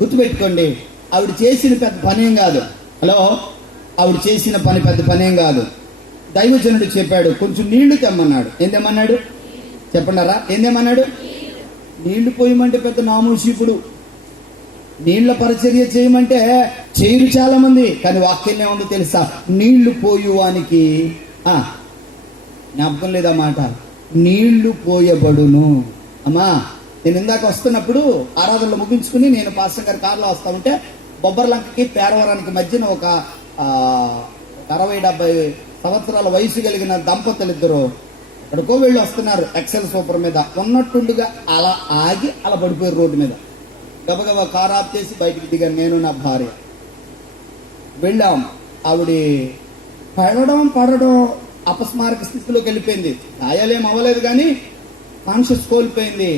గుర్తుపెట్టుకోండి. ఆవిడ చేసిన పెద్ద పనేం కాదు. హలో, ఆవిడ చేసిన పని పెద్ద పనేం కాదు. దైవజనుడు చెప్పాడు, కొంచెం నీళ్లు తెమ్మన్నాడు. ఏం తెమ్మన్నాడు చెప్పండారా? ఏం తెమ్మన్నాడు? నీళ్లు పోయమంటే పెద్ద నామోషిపుడు. నీళ్ల పరిచర్య చేయమంటే చేయరు చాలా మంది. కానీ వాక్యం ఏముందో తెలుసా? నీళ్లు పోయువానికి జ్ఞాపకం లేదా మాట? నీళ్లు పోయబడును. అమ్మా, నేను ఇందాక వస్తున్నప్పుడు ఆరాధనలు ముగించుకుని నేను పాస్టర్ గారి కారులో వస్తా ఉంటే బొబ్బర్లంకకి పేరవరానికి మధ్యన ఒక 60-70 సంవత్సరాల వయసు కలిగిన దంపతులు ఇద్దరు ఎక్కడికో వెళ్ళి వస్తున్నారు. ఎక్సెల్ సూపర్ మీద ఉన్నట్టుండిగా అలా ఆగి అలా పడిపోయారు రోడ్డు మీద. గబగబా కారు ఆఫ్ చేసి బయటికి దిగాను నేను, నా భార్య. వెళ్ళాం. ఆవిడ పడడం అపస్మారక స్థితిలోకి వెళ్ళిపోయింది. గాయాలేం అవ్వలేదు కానీ కాన్షియస్ కోల్పోయింది.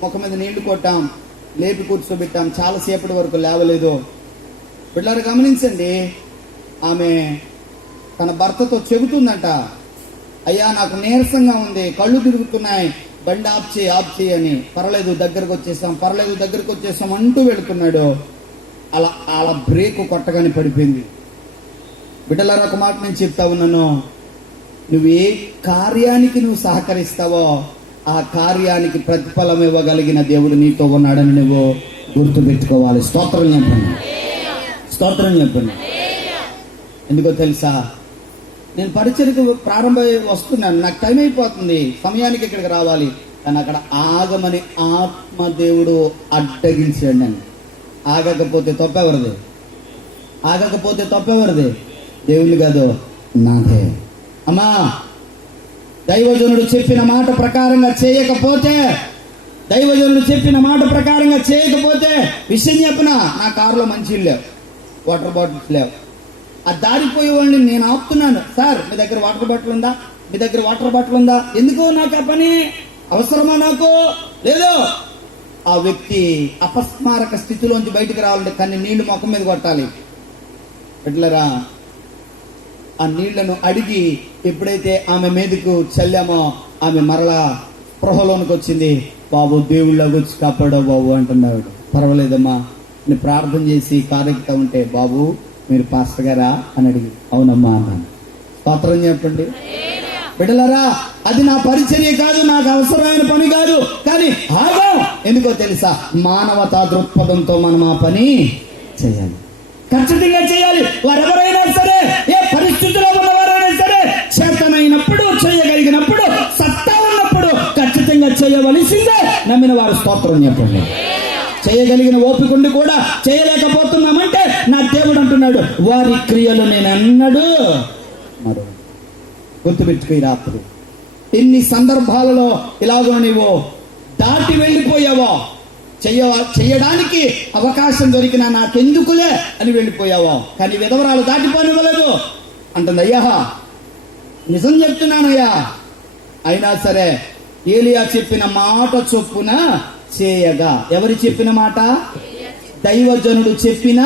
ముఖం మీద నీళ్లు కొట్టాం, లేపి కూర్చోబెట్టాం. చాలాసేపటి వరకు లేవలేదు. బిడ్డలారా గమనించండి, ఆమె తన భర్తతో చెబుతుందంట, అయ్యా నాకు నీరసంగా ఉంది, కళ్ళు తిరుగుతున్నాయి, బండి ఆఫ్ చేయి అని. పర్లేదు దగ్గరకు వచ్చేసాం అంటూ వెళుతున్నాడు. అలా బ్రేక్ కొట్టగానే పడిపోయింది. బిడ్డలారా ఒక మాట నేను చెప్తా ఉన్నాను, నువ్వు ఏ కార్యానికి నువ్వు సహకరిస్తావో ఆ కార్యానికి ప్రతిఫలం ఇవ్వగలిగిన దేవుడు నీతో ఉన్నాడని నువ్వు గుర్తుపెట్టుకోవాలి. స్తోత్రం చెప్పండి. ఎందుకో తెలుసా, నేను పరిచర్యకు వస్తున్నాను, నాకు టైం అయిపోతుంది, సమయానికి ఇక్కడికి రావాలి. కానీ అక్కడ ఆగమని ఆత్మదేవుడు అడ్డగించాడు నన్ను. ఆగకపోతే తప్పెవరిది? దేవుని కాదు, నాదే. అమ్మా, దైవజనుడు చెప్పిన మాట ప్రకారంగా చేయకపోతే విషయం చెప్పిన, నా కారులో మంచిలు లేవు, వాటర్ బాటిల్స్ లేవు. ఆ దారిపోయే వాళ్ళని నేను ఆపుతున్నాను. సార్, మీ దగ్గర వాటర్ బాటిల్ ఉందా? ఎందుకు నాకు ఆ పని అవసరమా? నాకు లేదు. ఆ వ్యక్తి అపస్మారక స్థితిలోంచి బయటికి రావాలంటే కానీ నీళ్లు ముఖం మీద కొట్టాలి. ఎట్లరా ఆ నీళ్లను అడిగి ఎప్పుడైతే ఆమె మీదకు చల్లామో ఆమె మరలా స్పృహలోనికి వచ్చింది. బాబు, దేవుళ్ళగా వచ్చి కాపాడో బాబు అంటున్నాడు. పర్వాలేదమ్మా, నేను ప్రార్థన చేసి కారెక్తా ఉంటే, బాబు మీరు పాస్టర్ గారా అని అడిగి, అవునమ్మా అన్నాను. స్తోత్రం చెప్పండి. బిడ్డలారా, అది నా పరిచర్య కాదు, నాకు అవసరమైన పని కాదు. కానీ ఆగం ఎందుకో తెలుసా? మానవతా దృక్పథంతో మనం ఆ పని చేయాలి, ఖచ్చితంగా చేయాలి. వారెవరైనా సరే, ఏ పరిస్థితిలో ఉన్నవారైనా సరే, చేతనైనప్పుడు, చేయగలిగినప్పుడు, సత్తా ఉన్నప్పుడు ఖచ్చితంగా చేయవలసిందే. నమ్మిన వారు స్తోత్రం చెప్పండి. చేయగలిగిన ఓపికండి కూడా చేయలేకపోతున్నామంటే నా దేవుడు అంటున్నాడు, వారి క్రియలు నేను అన్నడు మరో. గుర్తుపెట్టుకు ఈ రాత్రి ఎన్ని సందర్భాలలో ఇలాగో నీవు దాటి వెళ్ళిపోయావో, చేయడానికి అవకాశం దొరికినా నాకెందుకులే అని వెళ్ళిపోయావో. కానీ విధవరాలు దాటిపోనివ్వలేదు అంటుంది. అయ్యా నిజం చెప్తున్నానయ్యా, అయినా సరే ఏలియా చెప్పిన మాట చొప్పున చేయగా. ఎవరు చెప్పిన మాట? దైవజనుడు చెప్పిన.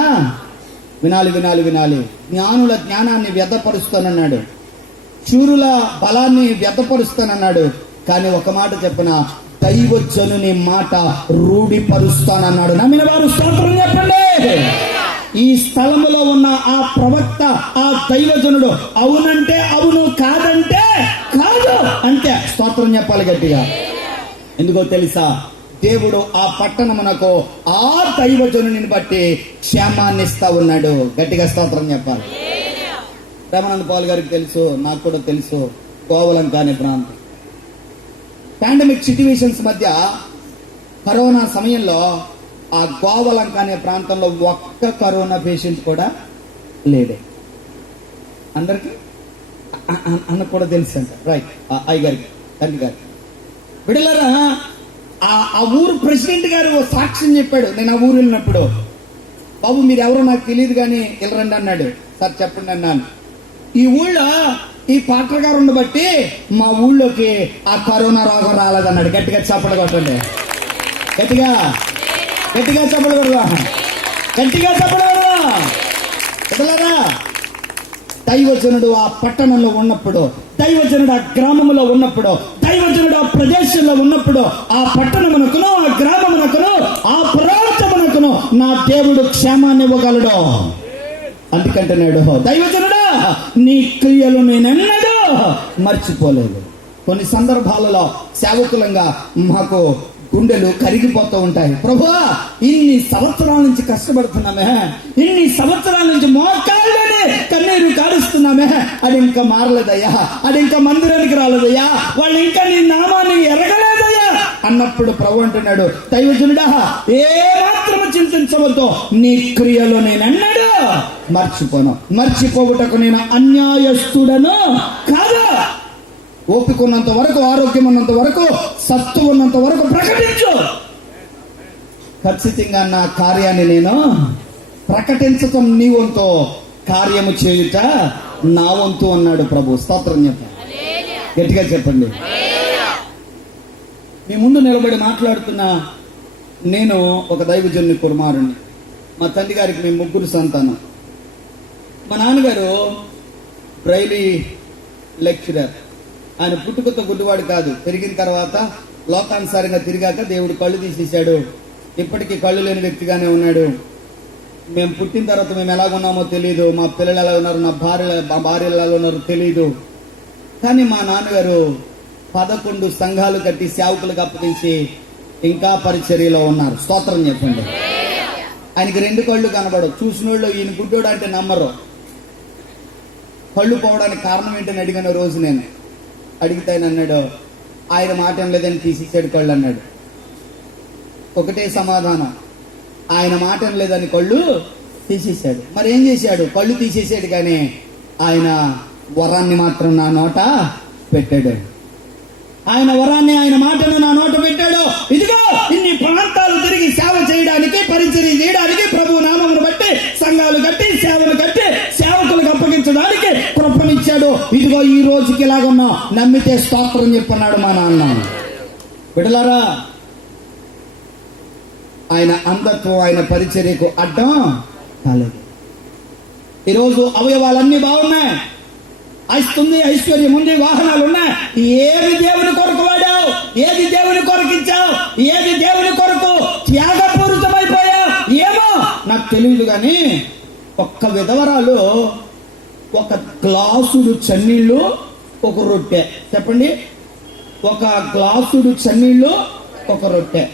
వినాలి. జ్ఞానుల జ్ఞానాన్ని వ్యర్థపరుస్తానన్నాడు, శూరుల బలాన్ని వ్యర్థపరుస్తానన్నాడు. కానీ ఒక మాట చెప్పిన, దైవజనుని మాట రూఢిపరుస్తానన్నాడు. నమ్మిన వారు స్తోత్రం చెప్పండి. ఈ స్థలములో ఉన్న ఆ ప్రవక్త, ఆ దైవజనుడు అవునంటే అవును, కాదంటే కాదు, అంతే. స్తోత్రం చెప్పాలి గట్టిగా. ఎందుకో తెలుసా? దేవుడు ఆ పట్టణమునకు ఆ దైవజనుని బట్టి క్షేమాన్ని ఇస్తా ఉన్నాడు. గట్టిగా స్తోత్రం చెప్పాలి. రామానంద పాల్ గారికి తెలుసు, నాకు కూడా తెలుసు, గోవలంక అనే ప్రాంతం. పాండమిక్ సిచ్యువేషన్స్ మధ్య కరోనా సమయంలో ఆ గోవలంక అనే ప్రాంతంలో ఒక్క కరోనా పేషెంట్ కూడా లేడే. అందరికి అన్నకు కూడా తెలుసు అంట. రైట్, అయ్య గారికి, తండ్రి గారికి. బిడ్డలారా, ఆ ఊరు ప్రెసిడెంట్ గారు సాక్ష్యం చెప్పాడు. నేను ఆ ఊరు వెళ్ళినప్పుడు, బాబు మీరు ఎవరో నాకు తెలియదు కానీ వెళ్ళరండి అన్నాడు. సార్ చెప్పండి అన్నాను. ఈ ఊళ్ళో ఈ పాటర్ గారు బట్టి మా ఊళ్ళోకి ఆ కరోనా రోగం రాలేదన్నాడు. గట్టిగా చప్పలు కొట్టండి, గట్టిగా గట్టిగా చప్పలు కొడదా, గట్టిగా చప్పలు కొడదా. ఎట్లరా దైవజనుడు ఆ పట్టణంలో ఉన్నప్పుడు, దైవజనుడు ఆ గ్రామంలో ఉన్నప్పుడు, దైవజనుడు ఆ ప్రదేశంలో ఉన్నప్పుడు, ఆ పట్టణమునకును, ఆ గ్రామమునకును, ఆ ప్రాంతమునకును నా దేవుడు క్షేమాన్ని ఇవ్వగలడు. అందుకంటున్నాడు, దైవజనుడా నీ క్రియలు నేనెన్నడూ మర్చిపోలేదు. కొన్ని సందర్భాలలో సేవకులంగా మాకు గుండెలు కరిగిపోతూ ఉంటాయి. ప్రభువా ఇన్ని సంవత్సరాల నుంచి కష్టపడుతున్నామే, ఇన్ని సంవత్సరాల నుంచి మోకాళ్ళని కన్నీరు కారుస్తున్నామే, అది ఇంకా మారలేదయ్యా, అది ఇంకా మందిరానికి రాలేదయ్యా, వాళ్ళు ఇంకా నీ నామాన్ని ఎరగలేదయ్యా అన్నప్పుడు ప్రభు అంటున్నాడు, దైవజనుడా ఏ మాత్రము చింతించవద్దు, నీ క్రియలు నేనెన్నడూ మర్చిపోను. మర్చిపోవుటకు నేను అన్యాయస్తుడను కాదు. ఓపిక ఉన్నంత వరకు, ఆరోగ్యం ఉన్నంత వరకు, సత్తు ఉన్నంత వరకు ప్రకటించు. ఖచ్చితంగా నా కార్యాన్ని నేను ప్రకటించటం నీ వంతు, కార్యము చేయుట నా వంతు అన్నాడు ప్రభు. స్తోత్రం చెప్పండి, గట్టిగా చెప్పండి. మీ ముందు నిలబడి మాట్లాడుతున్న నేను ఒక దైవజనుని కుమారుణ్ణి. మా తండ్రి గారికి మేము 3 సంతానం. మా నాన్నగారు బ్రైలీ లెక్చరర్. ఆయన పుట్టుకతో గుడ్డివాడు కాదు, పెరిగిన తర్వాత లోకానుసారంగా తిరిగాక దేవుడు కళ్ళు తీసేశాడు. ఇప్పటికీ కళ్ళు లేని వ్యక్తిగానే ఉన్నాడు. మేము పుట్టిన తర్వాత మేము ఎలాగున్నామో తెలియదు, మా పిల్లలు ఎలా ఉన్నారు, మా భార్యలు ఎలా ఉన్నారో తెలియదు. కానీ మా నాన్నగారు 11 సంఘాలు కట్టి సేవకులకు అప్పగించి ఇంకా పరిచర్యలో ఉన్నారు. స్తోత్రం చెప్పండి. ఆయనకి 2 కళ్ళు కనబడవు. చూసిన వాళ్ళు ఈయన గుడ్డోడు అంటే నమ్మరు. కళ్ళు పోవడానికి కారణం ఏంటని అడిగిన రోజు నేను అడిగితే ఆయన అన్నాడు, ఆయన మాట ఏం లేదని తీసేసాడు కళ్ళు అన్నాడు. ఒకటే సమాధానం, ఆయన మాట ఏం లేదని కళ్ళు తీసేశాడు. మరి ఏం చేశాడు? కళ్ళు తీసేసాడు, కానీ ఆయన వరాన్ని మాత్రం నా నోట పెట్టాడు. ఆయన వరాన్ని, ఆయన మాటను నా నోట పెట్టాడు. ఇదిగో ఇన్ని ప్రాంతాలు తిరిగి సేవ చేయడానికి, పరిచర్య చేయడానికి, ప్రభు నామమును బట్టి సంఘాలు కట్టి, సేవలు కట్టి, సేవకులకు అప్పగించడానికి కృపనిచ్చాడు. ఇదిగో ఈ రోజుకి ఇలాగున్నా నమ్మితే స్తోత్రం చెప్పన్నాడు మా నాన్న. బిడ్డలారా, ఆయన అంధత్వం ఆయన పరిచర్యకు అడ్డం కాలేదు. ఈరోజు అవయవాలన్నీ బాగున్నాయి, ఆస్తుంది, ఐశ్వర్యం ఉంది, వాహనాలు ఉన్నాయి. ఏది దేవుని కొరకు వాడావు? ఏది దేవుని కొరకు ఇచ్చావు? ఏది దేవుని కొరకు త్యాగపూరితమైపోయావు? ఏమో నాకు తెలియదు, కానీ ఒక్క విధవరాలు ఒక గ్లాసుడు చన్నీళ్ళు, ఒక రొట్టె, చెప్పండి, ఒక గ్లాసుడు చన్నీళ్ళు, ఒక రొట్టె,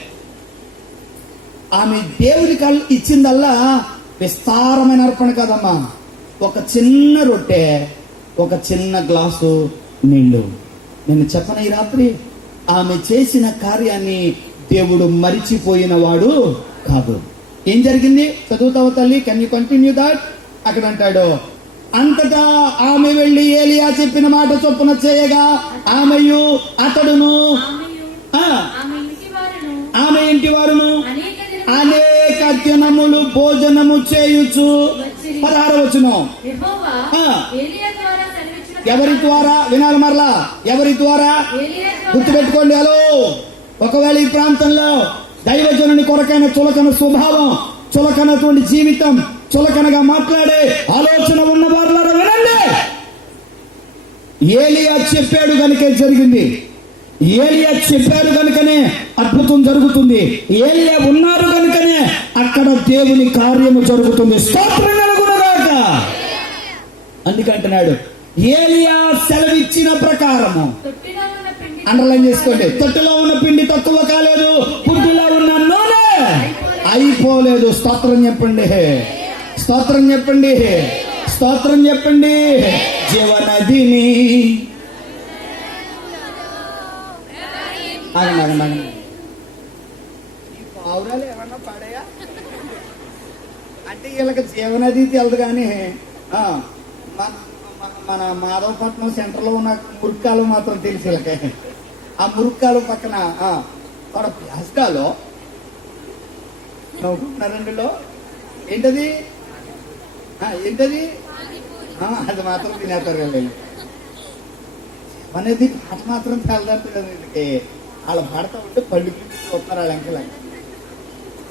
ఆమె దేవుని కళ్ళు ఇచ్చిందల్లా విస్తారమైన అర్పణ కాదమ్మా. ఒక చిన్న రొట్టె, ఒక చిన్న గ్లాసు నీళ్లు. నేను చెప్పను, ఈ రాత్రి ఆమె చేసిన కార్యాన్ని దేవుడు మరిచిపోయిన వాడు కాదు. ఏం జరిగింది చదువుతావు తల్లి? Can you continue that? అక్కడ అంటాడు, అంతటా ఆమె వెళ్లి ఏలియా చెప్పిన మాట చొప్పున చేయగా ఆమెయు అతడును ఆమె ఇంటి వారును అనేక దినములు భోజనము చేయుచు. 16వ వచనం, ఎవరి ద్వారా? వినాలి మరలా, ఎవరి ద్వారా? గుర్తుపెట్టుకోండి. హలో, ఒకవేళ ఈ ప్రాంతంలో దైవజనుని కొరకైన చులకన స్వభావం, చులకనటువంటి జీవితం, చులకనగా మాట్లాడే ఆలోచన ఉన్న వారులారా వినండి. ఏలియా చెప్పాడు కనుకే జరిగింది. ఏలియా చెప్పాడు కనుకనే అద్భుతం జరుగుతుంది. ఏలియా ఉన్నారు కనుకనే అక్కడ దేవుని కార్యము జరుగుతుంది. స్తోత్రం కలుగునుగాక. అందుకంటున్నాడు, ఏలియా సెలవిచ్చిన ప్రకారము. అండర్లైన్ చేసుకోండి. తొట్టులో ఉన్న పిండి తక్కువ కాలేదు, పుట్టిలో ఉన్న నూనె అయిపోలేదు. స్తోత్రం చెప్పండి, స్తోత్రం చెప్పండి, స్తోత్రం చెప్పండి. జీవనదిని పావురాలు ఏమన్నా పాడాయా అంటే వీళ్ళకి జీవనది తెలదు, కానీ మన మాధవపట్నం సెంటర్లో ఉన్న మురుక్కాలు మాత్రం తెలిసి వీళ్ళకి. ఆ మురుక్కాలు పక్కన ప్లాస్టాలో నరండిలో ఏంటది ఏంటది అది మాత్రం తినేస్తారు వీళ్ళు. అనేది పాట మాత్రం తెల్లదంట కదా వీళ్ళకి. వాళ్ళు పాడుతూ ఉంటే పళ్ళు వస్తారు వాళ్ళ ఎంకల.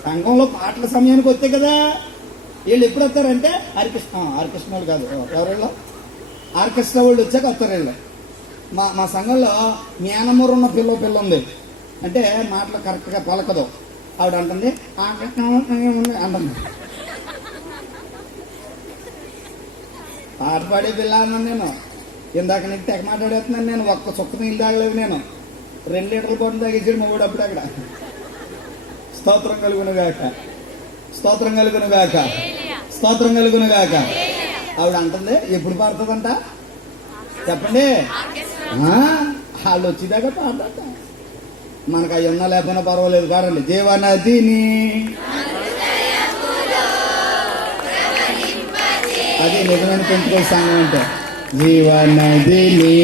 సంఘంలో పాటల సమయానికి వస్తే కదా వీళ్ళు ఎప్పుడు వస్తారంటే ఆర్కెస్ట్రా వాళ్ళు కాదు ఎవరిలో ఆర్కెస్ట్రా వాళ్ళు వచ్చాక వస్తారు వీళ్ళు. మా సంఘంలో జ్ఞానమూరు ఉన్న పిల్ల ఉంది అంటే మాటలు కరెక్ట్గా పలకదు. ఆవిడ అంటుంది అంటుంది. పాట పాడే పిల్ల అన్నాను నేను. ఇందాక నీకు తెగ మాట్లాడేస్తున్నాను నేను. ఒక్క చుక్క నీళ్ళు తాగలేదు నేను. 2 లీటర్ల బాటిల్ తాగేసాడు మా కూడా అప్పుడు అక్కడ. స్తోత్రం కలుగునుగాక, స్తోత్రం కలుగునుగాక, స్తోత్రం కలుగునుగాక. ఆవిడ అంటుంది ఎప్పుడు పాడుతుందంట చెప్పండి. వాళ్ళు వచ్చేదాకా పాడట. మనకు అవి ఉన్నా లేకపోయినా పర్వాలేదు, పాడండి. జీవనదిని అది నిజమైన పెంచుకోవాలి సంఘం అంటే. జీవనదిని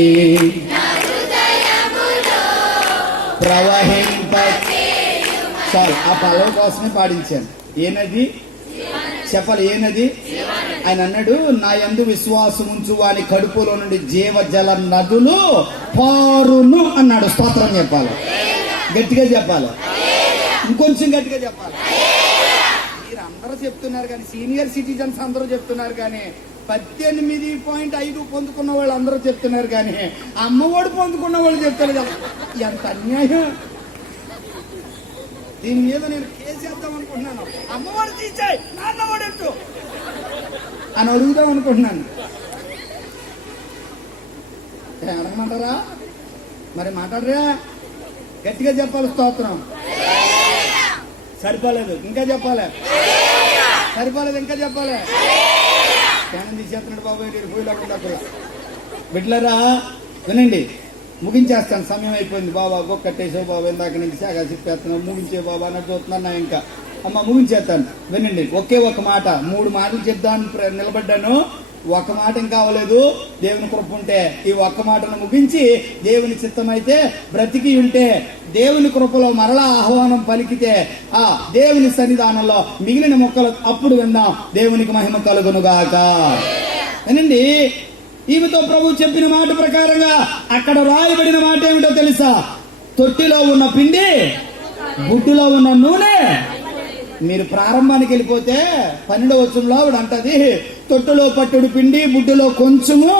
ప్రవహింప చాలు. ఆ పల్లవ కోసమే పాడించాను. ఏ నది చెప్పాలి, ఏ నది? ఆయన అన్నాడు, నా యందు విశ్వాసం ఉంచు వాని కడుపులో నుండి జీవజల నదులు పారును అన్నాడు. స్తోత్రం చెప్పాలి, గట్టిగా చెప్పాలి, ఇంకొంచెం గట్టిగా చెప్పాలి. మీరు అందరూ చెప్తున్నారు కానీ, సీనియర్ సిటిజన్స్ అందరూ చెప్తున్నారు కానీ, 18.5 పొందుకున్న వాళ్ళు అందరూ చెప్తున్నారు కానీ, అమ్మఒడి పొందుకున్న వాళ్ళు చెప్తారు కదా. ఎంత అన్యాయం! దీని మీద నేను కేసేద్దాం అనుకుంటున్నాను. అమ్మఒడి తీసేయ్, నాన్నఒడి ఎట్టు అని అడుగుదాం అనుకుంటున్నాను. అడగమంటారా? మరి మాట్లాడరా? గట్టిగా చెప్పాలి. స్తోత్రం. సరిపోలేదు, ఇంకా చెప్పాలి. సరిపోలేదు, ఇంకా చెప్పాలి. ధ్యానం తీసేస్తున్నాడు బాబాయ్ పోయిలాకుండా. బిడ్డలారా వినండి, ముగించేస్తాను, సమయం అయిపోయింది. బాబా బొక్క కట్టేసావు బాబా, ఇందాక నుంచి శాఖ చెప్పేస్తున్నావు, ముగించే బాబా అన్నట్టు చూస్తున్నాను నా. ఇంకా అమ్మ ముగించేస్తాను, వినండి. ఒకే ఒక మాట, 3 మాటలు చెప్దామని నిలబడ్డాను. ఒక మాట ఇంకా అవ్వలేదు. దేవుని కృప ఉంటే ఈ ఒక్క మాటను ముగించి, దేవుని చిత్తమైతే బ్రతికి ఉంటే, దేవుని కృపలో మరలా ఆహ్వానం పలికితే ఆ దేవుని సన్నిధానంలో మిగిలిన మొక్కలు అప్పుడు విందాం. దేవునికి మహిమ కలుగునుగాక. వినండి, ఈమెతో ప్రభు చెప్పిన మాట ప్రకారంగా అక్కడ రాయబడిన మాట ఏమిటో తెలుసా? తొట్టిలో ఉన్న పిండి, బుడ్డులో ఉన్న నూనె. మీరు ప్రారంభానికి వెళ్ళిపోతే 12వ వచనంలో ఆవిడ అంటది, తొట్టులో పట్టెడు పిండి, బుడ్డులో కొంచెము.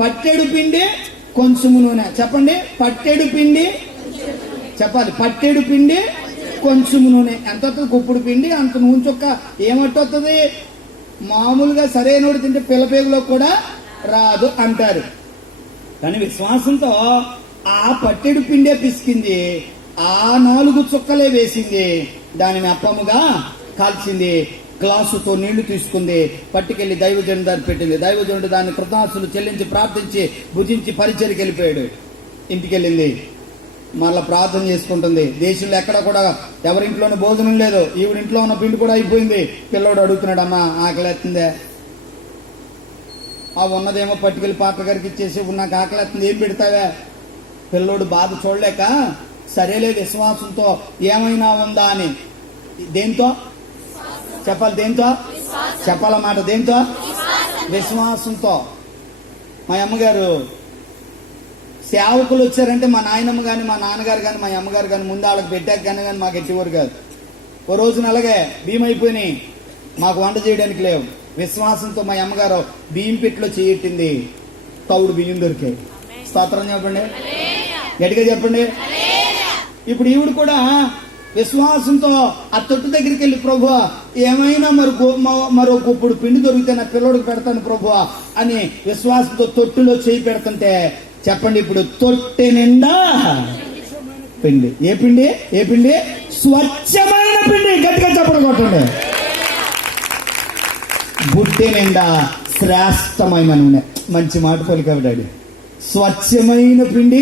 పట్టెడు పిండి, కొంచెము నూనె. చెప్పండి, పట్టెడు పిండి చెప్పాలి. పట్టెడు పిండి, కొంచెము నూనె. ఎంత వస్తుంది? గుప్పుడు పిండి అంత నూనె చుక్క ఏమట్టొస్తుంది? మామూలుగా సరైనోడు తింటే పిల్లపేగులో కూడా రాదు అంటారు. కానీ విశ్వాసంతో ఆ పట్టెడు పిండే పిసికింది, ఆ 4 చుక్కలే వేసింది, దానిని అప్పముగా కాల్చింది, గ్లాసుతో నీళ్లు తీసుకుంది, పట్టుకెళ్లి దైవజనుడి దగ్గర పెట్టింది. దైవజనుడు దాన్ని కృతజ్ఞతలు చెల్లించి ప్రార్థించి భుజించి పరిచర్యకి వెళ్ళిపోయాడు. ఇంటికెళ్ళింది, మరలా ప్రార్థన చేసుకుంటుంది. దేశంలో ఎక్కడ కూడా ఎవరింట్లోనూ భోజనం లేదు. ఈవిడింట్లో ఉన్న పిండి కూడా అయిపోయింది. పిల్లోడు అడుగుతున్నాడు, అమ్మా ఆకలేస్తుందే? ఆ ఉన్నదేమో పట్టుకెళ్ళి పాప గారికి ఇచ్చేసి, నాకు ఆకలేస్తుంది, ఏం పెడతావే? పిల్లోడు బాధ చూడలేక, సరేలే విశ్వాసంతో ఏమైనా ఉందా అని. దేంతో చెప్పాలి? దేంతో చెప్పాలన్నమాట? దేంతో? విశ్వాసంతో. మా అమ్మగారు సేవకులు వచ్చారంటే మా నాయనమ్మ కానీ మా నాన్నగారు కానీ మా అమ్మగారు కానీ ముందు వాళ్ళకి పెట్టాక కానీ మాకు ఎట్టివారు కాదు. ఓ రోజున అలాగే బియ్యం అయిపోయినాయి, మాకు వంట చేయడానికి లేవు. విశ్వాసంతో మా అమ్మగారు బియ్యం పెట్టులో చేయట్టింది, తౌడు బియ్యం దొరికాయి. స్తోత్రం చెప్పండి, గట్టిగా చెప్పండి. ఇప్పుడు ఈవిడ కూడా విశ్వాసంతో ఆ తొట్టు దగ్గరికి వెళ్ళి, ప్రభువా ఏమైనా మరో గుప్పుడు పిండి దొరికితే నా పిల్లోడికి పెడతాను ప్రభువా అని విశ్వాసంతో తొట్టులో చేయి పెడుతుంటే, చెప్పండి ఇప్పుడు, తొట్టె నిండా పిండి. ఏ పిండి? ఏ పిండి? స్వచ్ఛమైన పిండి. గట్టిగా చెప్పడం కొట్టండి. బుట్టె నిండా శ్రేష్టమైన నూనె. మంచి మాట పలికాడు. స్వచ్ఛమైన పిండి,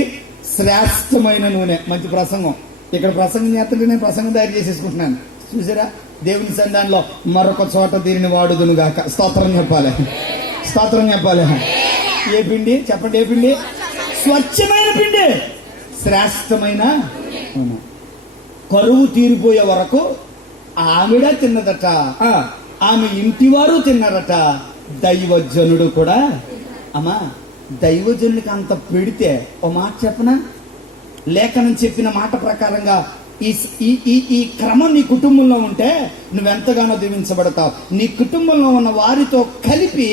శ్రేష్టమైన నూనె. మంచి ప్రసంగం. ఇక్కడ ప్రసంగం చేస్తుంటే నేను ప్రసంగం తయారు చేసేసుకుంటున్నాను. చూసారా? దేవుని సంధానంలో మరొక చోట దీనిని వాడుదును గాక. స్తోత్రం చెప్పాలి, స్తోత్రం చెప్పాలి. ఏ పిండి? చెప్పండి, ఏ పిండి? స్వచ్ఛమైన పిండి, శ్రేష్టమైన. కరువు తీరిపోయే వరకు ఆవిడ తిన్నదట, ఆమె ఇంటి వారు తిన్నారట, దైవజనుడు కూడా. అమ్మా దైవజనునికి అంత పెడితే ఓ మాట చెప్పనా, లేఖనం చెప్పిన మాట ప్రకారంగా ఈ ఈ ఈ ఈ క్రమం నీ కుటుంబంలో ఉంటే నువ్వెంతగానో దీవించబడతావు. నీ కుటుంబంలో ఉన్న వారితో కలిపి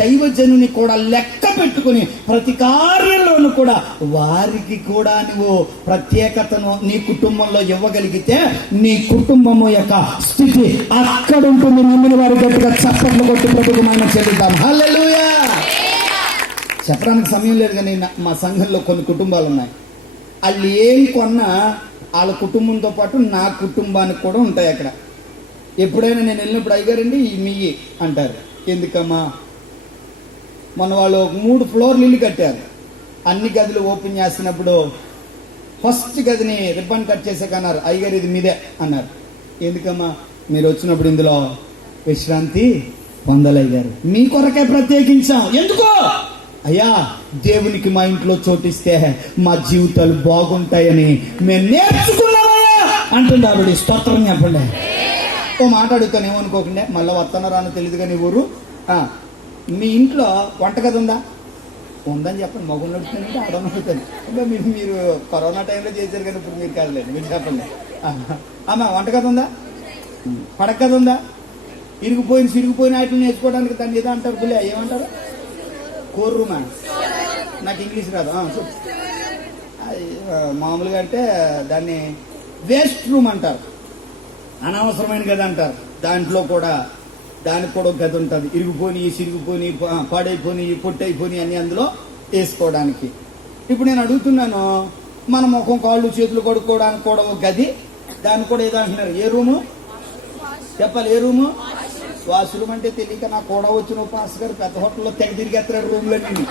దైవజనుని కూడా లెక్క పెట్టుకుని ప్రతి కార్యంలోనూ కూడా వారికి కూడా నువ్వు ప్రత్యేకతను నీ కుటుంబంలో ఇవ్వగలిగితే నీ కుటుంబము యొక్క స్థితి అక్కడ ఉంటుంది. నమ్మిన వారి గట్టిగా చప్పట్లు కొట్టి ప్రభువుకు మహిమ చెల్లిద్దాం. హల్లెలూయా. చెప్పడానికి సమయం లేదు, కానీ మా సంఘంలో కొన్ని కుటుంబాలు ఉన్నాయి. వాళ్ళు ఏం కొన్నా వాళ్ళ కుటుంబంతో పాటు నా కుటుంబానికి కూడా ఉంటాయి అక్కడ. ఎప్పుడైనా నేను వెళ్ళినప్పుడు అయ్యారండి ఈ మీయి అంటారు. ఎందుకమ్మా, మన వాళ్ళు ఒక 3 ఫ్లోర్లు ఇల్లు కట్టారు. అన్ని గదులు ఓపెన్ చేస్తున్నప్పుడు ఫస్ట్ గదిని రిబ్బన్ కట్ చేసాకన్నారు, అయ్యారు ఇది మీదే అన్నారు. ఎందుకమ్మా, మీరు వచ్చినప్పుడు ఇందులో విశ్రాంతి పొందలయ్యారు, మీ కొరకే ప్రత్యేకించాం. ఎందుకో, అయ్యా దేవునికి మా ఇంట్లో చోటిస్తే మా జీవితాలు బాగుంటాయని మేము నేర్చుకున్నామయ్యా అంటుంది ఆవిడ. స్తోత్రం చెప్పండి. ఓ మాట అడుగుతాను, ఏమనుకోకుండా, మళ్ళీ వస్తున్నారానో తెలియదు కానీ ఊరు, మీ ఇంట్లో వంటగది ఉందా? ఉందని చెప్పండి. మగుళ్ళు అడుగుతానంటే ఆడనడుగుతాను. ఇంకా మీరు కరోనా టైంలో చేశారు కానీ ఇప్పుడు మీరు కాదులేండి, మీరు చెప్పండి. అమ్మా వంటగది ఉందా? పడగది ఉందా? సిరిగిపోయిన వాటిని నేర్చుకోవడానికి దాన్ని ఏదో అంటారు, పులి ఏమంటారు? కోర్ రూమా? నాకు ఇంగ్లీష్ రాదు. మామూలుగా అంటే దాన్ని వేస్ట్ రూమ్ అంటారు, అనవసరమైన గది అంటారు. దాంట్లో కూడా దానికి కూడా ఒక గది ఉంటుంది. ఇరిగిపోయి, సిరిగిపోయి, పాడైపోయి, పొట్టయిపోయి అన్ని అందులో వేసుకోవడానికి. ఇప్పుడు నేను అడుగుతున్నాను, మన ముఖం కాళ్ళు చేతులు కడుక్కోవడానికి కూడా ఒక గది, దాన్ని కూడా ఏదో అంటున్నారు. ఏ రూము చెప్పాలి? ఏ రూము? వాష్రూమ్ అంటే తెలియక నా కూడా వచ్చిన పాస్ గారు పెద్ద హోటల్లో తెగ తిరిగేస్తున్నాడు రూమ్లన్నీ.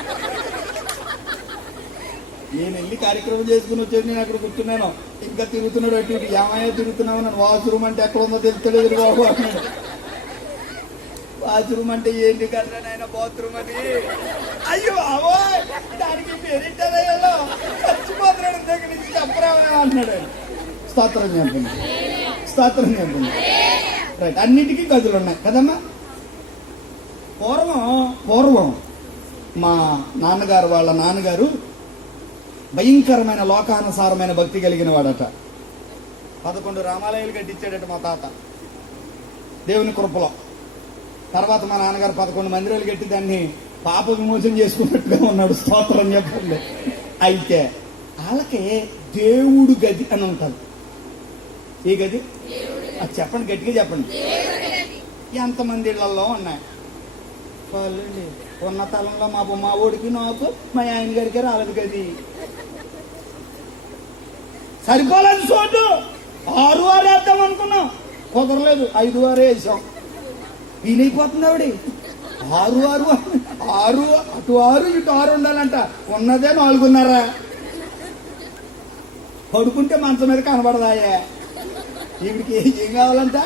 నేను వెళ్ళి కార్యక్రమం చేసుకుని వచ్చేది, నేను అక్కడ కూర్చున్నాను, ఇంకా తిరుగుతున్నాడు అటు ఇటు. ఏమయ్యా తిరుగుతున్నావు? నన్ను వాష్రూమ్ అంటే ఎక్కడ ఉందో తెలుస్తలేదు బాబు అన్నాడు. వాష్రూమ్ అంటే ఏంటి కదా నాయన, బాత్రూమ్ అని. అయ్యో అవో దానికి పేరింటారయ్యో, చచ్చిపోతున్నాడు దగ్గర నుంచి చెప్పరా అంటున్నాడు. స్తోత్రం చెప్పండి, స్తోత్రం చెప్పండి. రైట్, అన్నిటికీ గదులు ఉన్నాయి కదమ్మా. పూర్వం మా నాన్నగారు వాళ్ళ నాన్నగారు భయంకరమైన లోకానుసారమైన భక్తి కలిగిన వాడట. 11 రామాలయాలు కట్టించాడట మా తాత దేవుని కృపలో. తర్వాత మా నాన్నగారు 11 మందిరాలు కట్టి దాన్ని పాప విమోచన చేసుకున్నట్టుగా ఉన్నాడు. స్తోత్రం చెప్పండి. అయితే వాళ్ళకి దేవుడు గది అని ఉంటుంది. ఏ గది? అది చెప్పండి, గట్టిగా చెప్పండి. ఎంతమంది ఇళ్లలో ఉన్నాయి? వాళ్ళండి ఉన్న తలంలో మా ఊడికి నాకు మా ఆయన గారికి రాలేదు గది. సరిపోలేదు చోటు. 6 వేద్దాం అనుకున్నాం, కుదరలేదు. 5 వేసాం. వీలైపోతుంది ఆవిడ. 6 అటు 6 ఇటు 6 ఉండాలంట. ఉన్నదే 4.5. పడుకుంటే మంచం మీద కనబడదాయే. ఈవిడికి ఏం కావాలంట?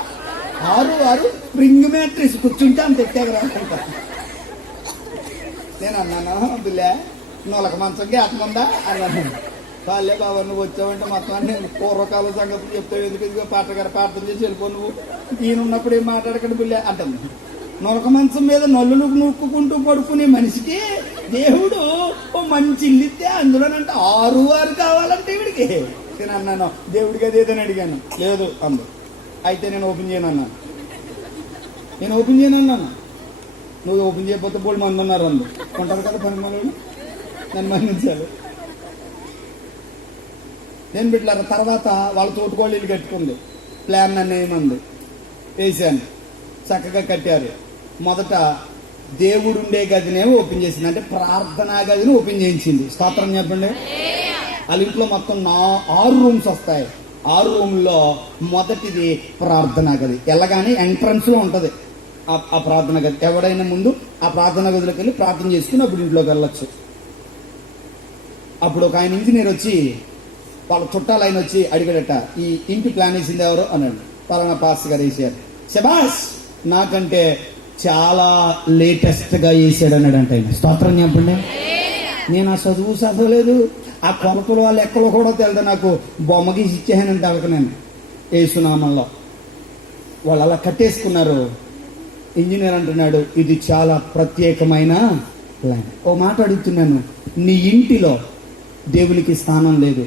6 స్ప్రింగ్ మ్యాట్రిస్ కూర్చుంటే అంత ఎక్కాక. నేను అన్నాను, బిల్లే నొలక మంచం గ్యాపముందా అన్నాను. వాళ్ళే బాబా నువ్వు వచ్చావంటే మొత్తం నేను పూర్వకాల సంగతులు చెప్తావు, ఎందుకు ఇదిగో పాటగారు ప్రార్థన చేసి వెళ్ళిపో, నువ్వు ఈయన ఉన్నప్పుడు ఏం మాట్లాడకండి బిల్లే అంటుంది. నొలక మంచం మీద నల్లులు నూక్కుకుంటూ పడుకునే మనిషికి దేవుడు ఓ మంచి ఇల్లు ఇస్తే అందులోనంటే 6 కావాలంటే ఈవిడికి. నేను అన్నాను, దేవుడికి అదేదని అడిగాను. లేదు అందు. అయితే నేను ఓపెన్ చేయను అన్నాను. నువ్వు ఓపెన్ చేయకపోతే బోల్డ్ మంది ఉన్నారు అందు. ఉంటారు కదా పని మనలు, నన్ను మన్నించాలి. నేను బిడ్డలారా తర్వాత వాళ్ళ తోటకోళ్ళు ఇల్లు కట్టుకుంది. ప్లాన్ నన్ను ఏమంది వేసాను, చక్కగా కట్టారు. మొదట దేవుడు ఉండే గదినే ఓపెన్ చేసింది, అంటే ప్రార్థనా గదిని ఓపెన్ చేయించింది. స్తోత్రం చెప్పండి. వాళ్ళ ఇంట్లో మొత్తం 6 రూమ్స్ వస్తాయి. 6 రూమ్లో మొదటిది ప్రార్థనా గది. వెళ్ళగానే ఎంట్రన్స్ లో ఉంటది ఆ ప్రార్థనా గది. ఎవడైనా ముందు ఆ ప్రార్థనా గదిలోకి వెళ్ళి ప్రార్థన చేసుకుని అప్పుడు ఇంట్లోకి వెళ్ళొచ్చు. అప్పుడు ఒక ఆయన ఇంజనీర్ వచ్చి, వాళ్ళ చుట్టాలు ఆయన వచ్చి అడిగాడట, ఈ ఇంటి ప్లాన్ వేసింది ఎవరు అన్నాడు. పలానా పాస్ గారు వేసారు. శబాష్, నాకంటే చాలా లేటెస్ట్ గా వేసాడు అన్నాడంట ఆయన. స్తోత్రం చెప్పండి. నేను ఆ చదవలేదు, ఆ కొలతలు వాళ్ళు ఎక్కడో కూడా తెలియదు. నాకు బొమ్మ గీసి ఇచ్చేసానంటే అవక నేను ఏసునామంలో వాళ్ళు అలా కట్టేసుకున్నారు. ఇంజనీర్ అంటున్నాడు, ఇది చాలా ప్రత్యేకమైన ల్యాండ్. ఓ మాట అడుగుతున్నాను, నీ ఇంటిలో దేవునికి స్థానం లేదు.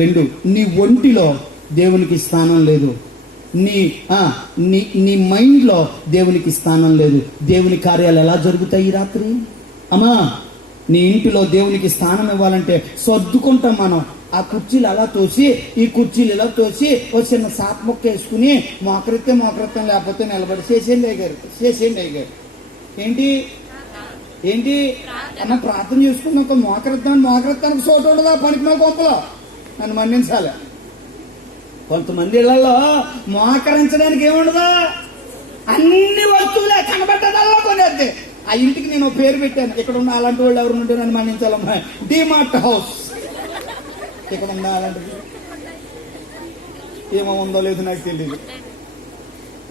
2, నీ ఒంటిలో దేవునికి స్థానం లేదు. నీ నీ మైండ్లో దేవునికి స్థానం లేదు. దేవుని కార్యాలు ఎలా జరుగుతాయి ఈ రాత్రి? అమ్మా, నీ ఇంటిలో దేవునికి స్థానం ఇవ్వాలంటే సర్దుకుంటాం మనం. ఆ కుర్చీలు అలా తోసి, ఈ కుర్చీలు ఇలా తోసి, ఓ చిన్న సాప్ మొక్క వేసుకుని మోకరిత్తం లేకపోతే నిలబడి చేసేయండి అయ్యారు. ఏంటి అన్న ప్రార్థన చేసుకున్నాక మోకరిత్తానికి చోటు ఉండదా? పనికి మా కొంపలో నన్ను మన్నించాలి. కొంతమంది ఇళ్లలో మోకరించడానికి ఏముండదా? అన్ని వస్తువులే కనబడ్డదల్లా కొనేద్ది. ఆ ఇంటికి నేను పేరు పెట్టాను, ఇక్కడ ఉన్న అలాంటి వాళ్ళు ఎవరు ఉంటే నన్ను మన్నించాలమ్మా. డిమార్ట్ హౌస్. ఇక్కడ ఉందా అలాంటిది? ఏమో ఉందో లేదో నాకు తెలియదు.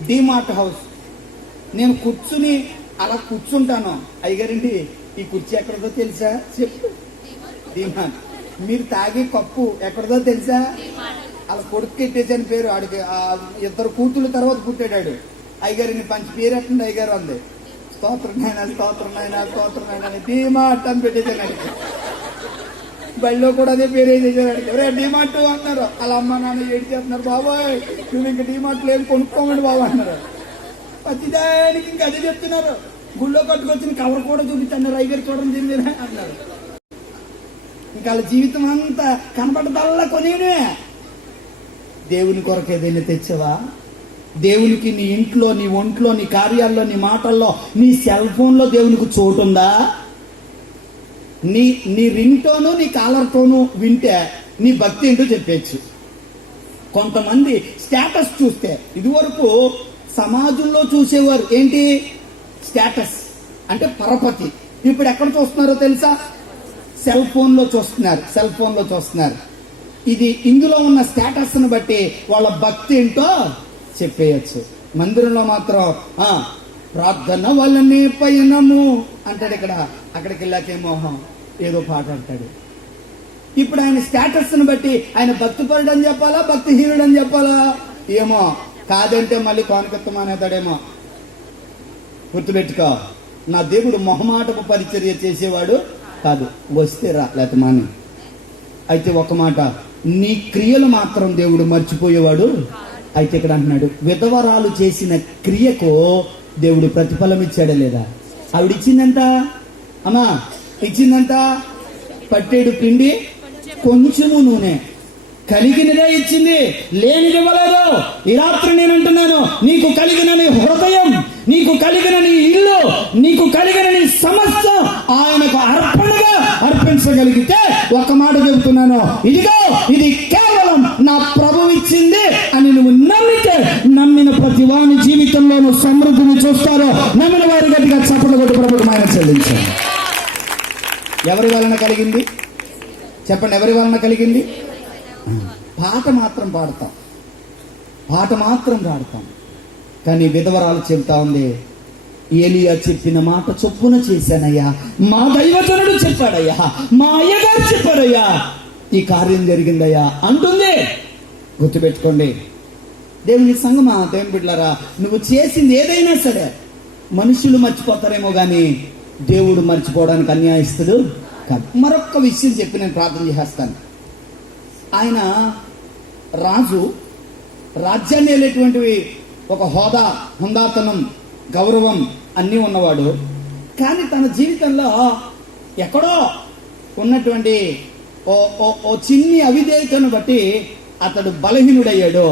డిమార్ట్ హౌస్. నేను కూర్చుని అలా కూర్చుంటాను. అయ్యగారండి, ఈ కుర్చీ ఎక్కడదో తెలుసా? చెప్పు. డిమార్ట్. మీరు తాగే కప్పు ఎక్కడదో తెలుసా? అలా కొడుకు ఎట్టేసాని పేరు ఆడికి. 2 కూతుళ్ళ తర్వాత పుట్టాడు. అయ్యగారిని పంచి పేరు ఎట్టండి అయ్యగారు అంది. స్తోత్రం నాయన డిమార్ట్ అని పెట్టేసాను అడిగి. బళ్ళో కూడా అదే పేరు వేసేసాడు అడిగి. ఎవరే డిమార్ట్ అన్నారు. అలా అమ్మ నాన్న ఏడు చేస్తున్నారు. బాబాయ్ నువ్వు ఇంకా డిమార్ట్ లేదు కొనుక్కోమండి బాబా అన్నారు. ప్రతిదానికి ఇంకా అదే చెప్తున్నారు. గుళ్ళో కట్టుకొచ్చిన కవర్ కూడా చూపించన్నారు. అయ్యగారు చూడండి దీని అన్నారు. ఇంకా వాళ్ళ జీవితం అంతా కనపడదల్లా కొనేనే. దేవుని కొరకు ఏదైనా తెచ్చావా? దేవునికి నీ ఇంట్లో, నీ ఒంట్లో, నీ కార్యాల్లో, నీ మాటల్లో, నీ సెల్ ఫోన్లో దేవునికి చోటు ఉందా? నీ రింగ్ టోను, నీ కాలర్తోను వింటే నీ భక్తి ఏంటో చెప్పచ్చు. కొంతమంది స్టేటస్ చూస్తే, ఇదివరకు సమాజంలో చూసేవారు ఏంటి? స్టేటస్ అంటే పరపతి. ఇప్పుడు ఎక్కడ చూస్తున్నారో తెలుసా? సెల్ ఫోన్లో చూస్తున్నారు. ఇది ఇందులో ఉన్న స్టేటస్ ను బట్టి వాళ్ళ భక్తి ఏంటో చెప్పేయచ్చు. మందిరంలో మాత్రం ప్రార్థన వల్లనే పయనము అంటాడు. అక్కడికి వెళ్ళాకేమో ఏదో పాట అంటాడు. ఇప్పుడు ఆయన స్టేటస్ ను బట్టి ఆయన భక్తిపరుడు అని చెప్పాలా, భక్తిహీనుడు అని చెప్పాలా? ఏమో. కాదంటే మళ్ళీ కోనకత్తం అనేతాడేమో. గుర్తుపెట్టుకో, నా దేవుడు మొహమాటపు పరిచర్య చేసేవాడు కాదు. వస్తే రా, లేకపోతే మాని. అయితే ఒక మాట, నీ క్రియలు మాత్రం దేవుడు మర్చిపోయేవాడు. అయితే ఇక్కడ అంటున్నాడు, విధవరాలు చేసిన క్రియకు దేవుడు ప్రతిఫలం ఇచ్చాడా లేదా? ఆవిడ ఇచ్చిందంట. అమ్మా ఇచ్చిందంట. పట్టేడు పిండి కొంచెము నూనె, కలిగినదే ఇచ్చింది, లేనిది ఇవ్వలేదు. ఈ రాత్రి నేను అంటున్నాను, నీకు కలిగిన నీ హృదయం, నీకు కలిగిన నీ ఇల్లు, నీకు కలిగిన నీ సమస్తం ఆయనకు అర్పణగా అర్పించగలిగితే, ఒక మాట చెబుతున్నాను, ఇదిగో ఇది కేవలం నా ప్రభువు ఇచ్చింది అని నువ్వు నమ్మితే, నమ్మిన ప్రతి వాని జీవితంలోనూ సమృద్ధిని చూస్తారో. నమ్మిన వారి గట్టిగా చప్పట్లు కొట్టి ప్రభువుకు ఆయన చెల్లించారు. ఎవరి వలన కలిగింది చెప్పండి? ఎవరి వలన కలిగింది? పాట మాత్రం పాడతాం, కానీ విధవరాలు చెబుతా ఉంది, ఏలియా చెప్పిన మాట చొప్పున చేశానయ్యా, మా దైవజనుడు చెప్పాడయ్యా, మా అయ్యగారు చెప్పాడయ్యా, ఈ కార్యం జరిగిందయ్యా అంటుంది. గుర్తుపెట్టుకోండి దేవుని సంగమా, దేవుని బిడ్డలారా, నువ్వు చేసింది ఏదైనా సరే మనుషులు మర్చిపోతారేమో కానీ దేవుడు మర్చిపోవడానికి అన్యాయస్తుడు కాదు. మరొక్క విషయం చెప్పి నేను ప్రార్థన చేస్తాను. ఆయన రాజ్యాన్ని వెళ్ళేటువంటివి ఒక హోదా, హుందాతనం, గౌరవం అన్నీ ఉన్నవాడు. కానీ తన జీవితంలో ఎక్కడో ఉన్నటువంటి ఓ చిన్ని అవిధేయతను బట్టి అతడు బలహీనుడయ్యాడు.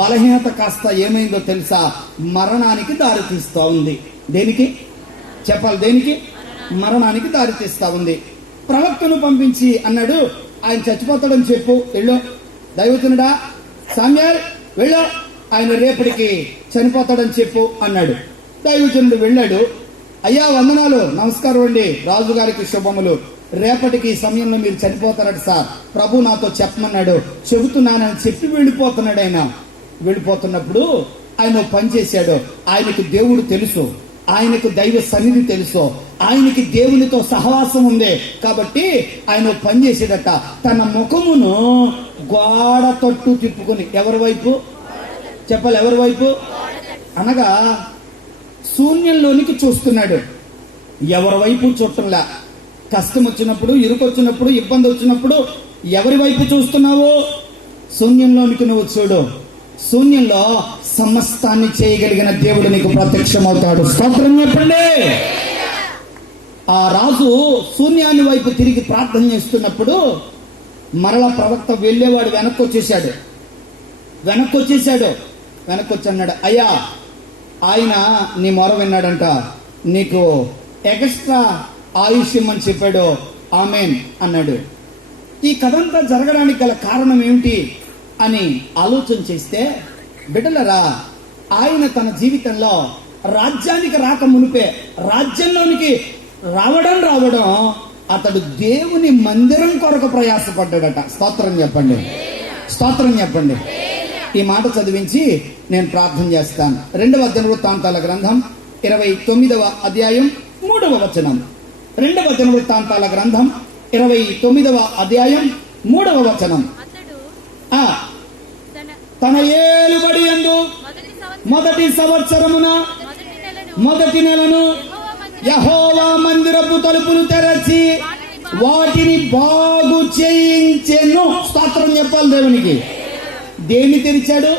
బలహీనత కాస్త ఏమైందో తెలుసా? మరణానికి దారితీస్తూ ఉంది. దేనికి చెప్పాలి? దేనికి? మరణానికి దారితీస్తూ ఉంది. ప్రవక్తను పంపించి అన్నాడు, ఆయన చచ్చిపోతాడని చెప్పు, వెళ్ళు. దైవజనుడా సామ్యాల్ వెళ్ళు, ఆయన రేపటికి చనిపోతాడని చెప్పు అన్నాడు. దైవజనుడు వెళ్ళాడు. అయ్యా వందనాలు, నమస్కారం అండి, రాజుగారికి శుభములు, రేపటికి ఈ సమయంలో మీరు చనిపోతారట సార్, ప్రభు నాతో చెప్పమన్నాడు, చెబుతున్నానని చెప్పి వెళ్ళిపోతున్నాడు. ఆయన వెళ్ళిపోతున్నప్పుడు ఆయన పని చేశాడు. ఆయనకు దేవుడు తెలుసు, ఆయనకు దైవ సన్నిధి తెలుసు, ఆయనకి దేవునితో సహవాసం ఉంది కాబట్టి ఆయన పని చేసేదట. తన ముఖమును గోడ తట్టు తిప్పుకొని, ఎవరి వైపు చెప్పాలి? ఎవరి వైపు అనగా శూన్యంలోనికి చూస్తున్నాడు. ఎవరి వైపు చూడటంలా. కష్టం వచ్చినప్పుడు, ఇరుకు వచ్చినప్పుడు, ఇబ్బంది వచ్చినప్పుడు ఎవరి వైపు చూస్తున్నావు? శూన్యంలోనికి నువ్వు చూడు. శూన్యంలో సమస్తాన్ని చేయగలిగిన దేవుడు నీకు ప్రత్యక్షమవుతాడు. స్తోత్రం చెప్పండి. ఆ రాజు శూన్యాన్ని వైపు తిరిగి ప్రార్థన చేస్తున్నప్పుడు మరలా ప్రవక్త వెళ్ళేవాడు వెనక్కి వచ్చి అన్నాడు, అయ్యా ఆయన నీ మొర విన్నాడంట, నీకు ఎక్స్ట్రా ఆయుష్యం అని చెప్పాడు. ఆమెన్ అన్నాడు. ఈ కథంతా జరగడానికి గల కారణం ఏమిటి అని ఆలోచన చేస్తే, బిడ్డలరా, ఆయన తన జీవితంలో రాజ్యానికి రాక మునిపే రాజ్యంలోనికి రావడం అతడు దేవుని మందిరం కొరకు ప్రయాసపడ్డాడట. స్తోత్రం చెప్పండి. ఈ మాట చదివించి నేను ప్రార్థన చేస్తాను. 2వ దినవృత్తాంతాల గ్రంథం 29వ అధ్యాయం 3వ వచనం. 2వ దినవృత్తాంతాల గ్రంథం 29వ అధ్యాయం 3వ వచనం. తన ఏలుబడి యందు మొదటి సంవత్సరమున మొదటి నెలను యెహోవా మందిరపు తలుపులు తెరచి వాటిని బాగు చేయించెను. స్తోత్రం చెప్పాలి దేవునికి. దేన్ని తెరిచాడు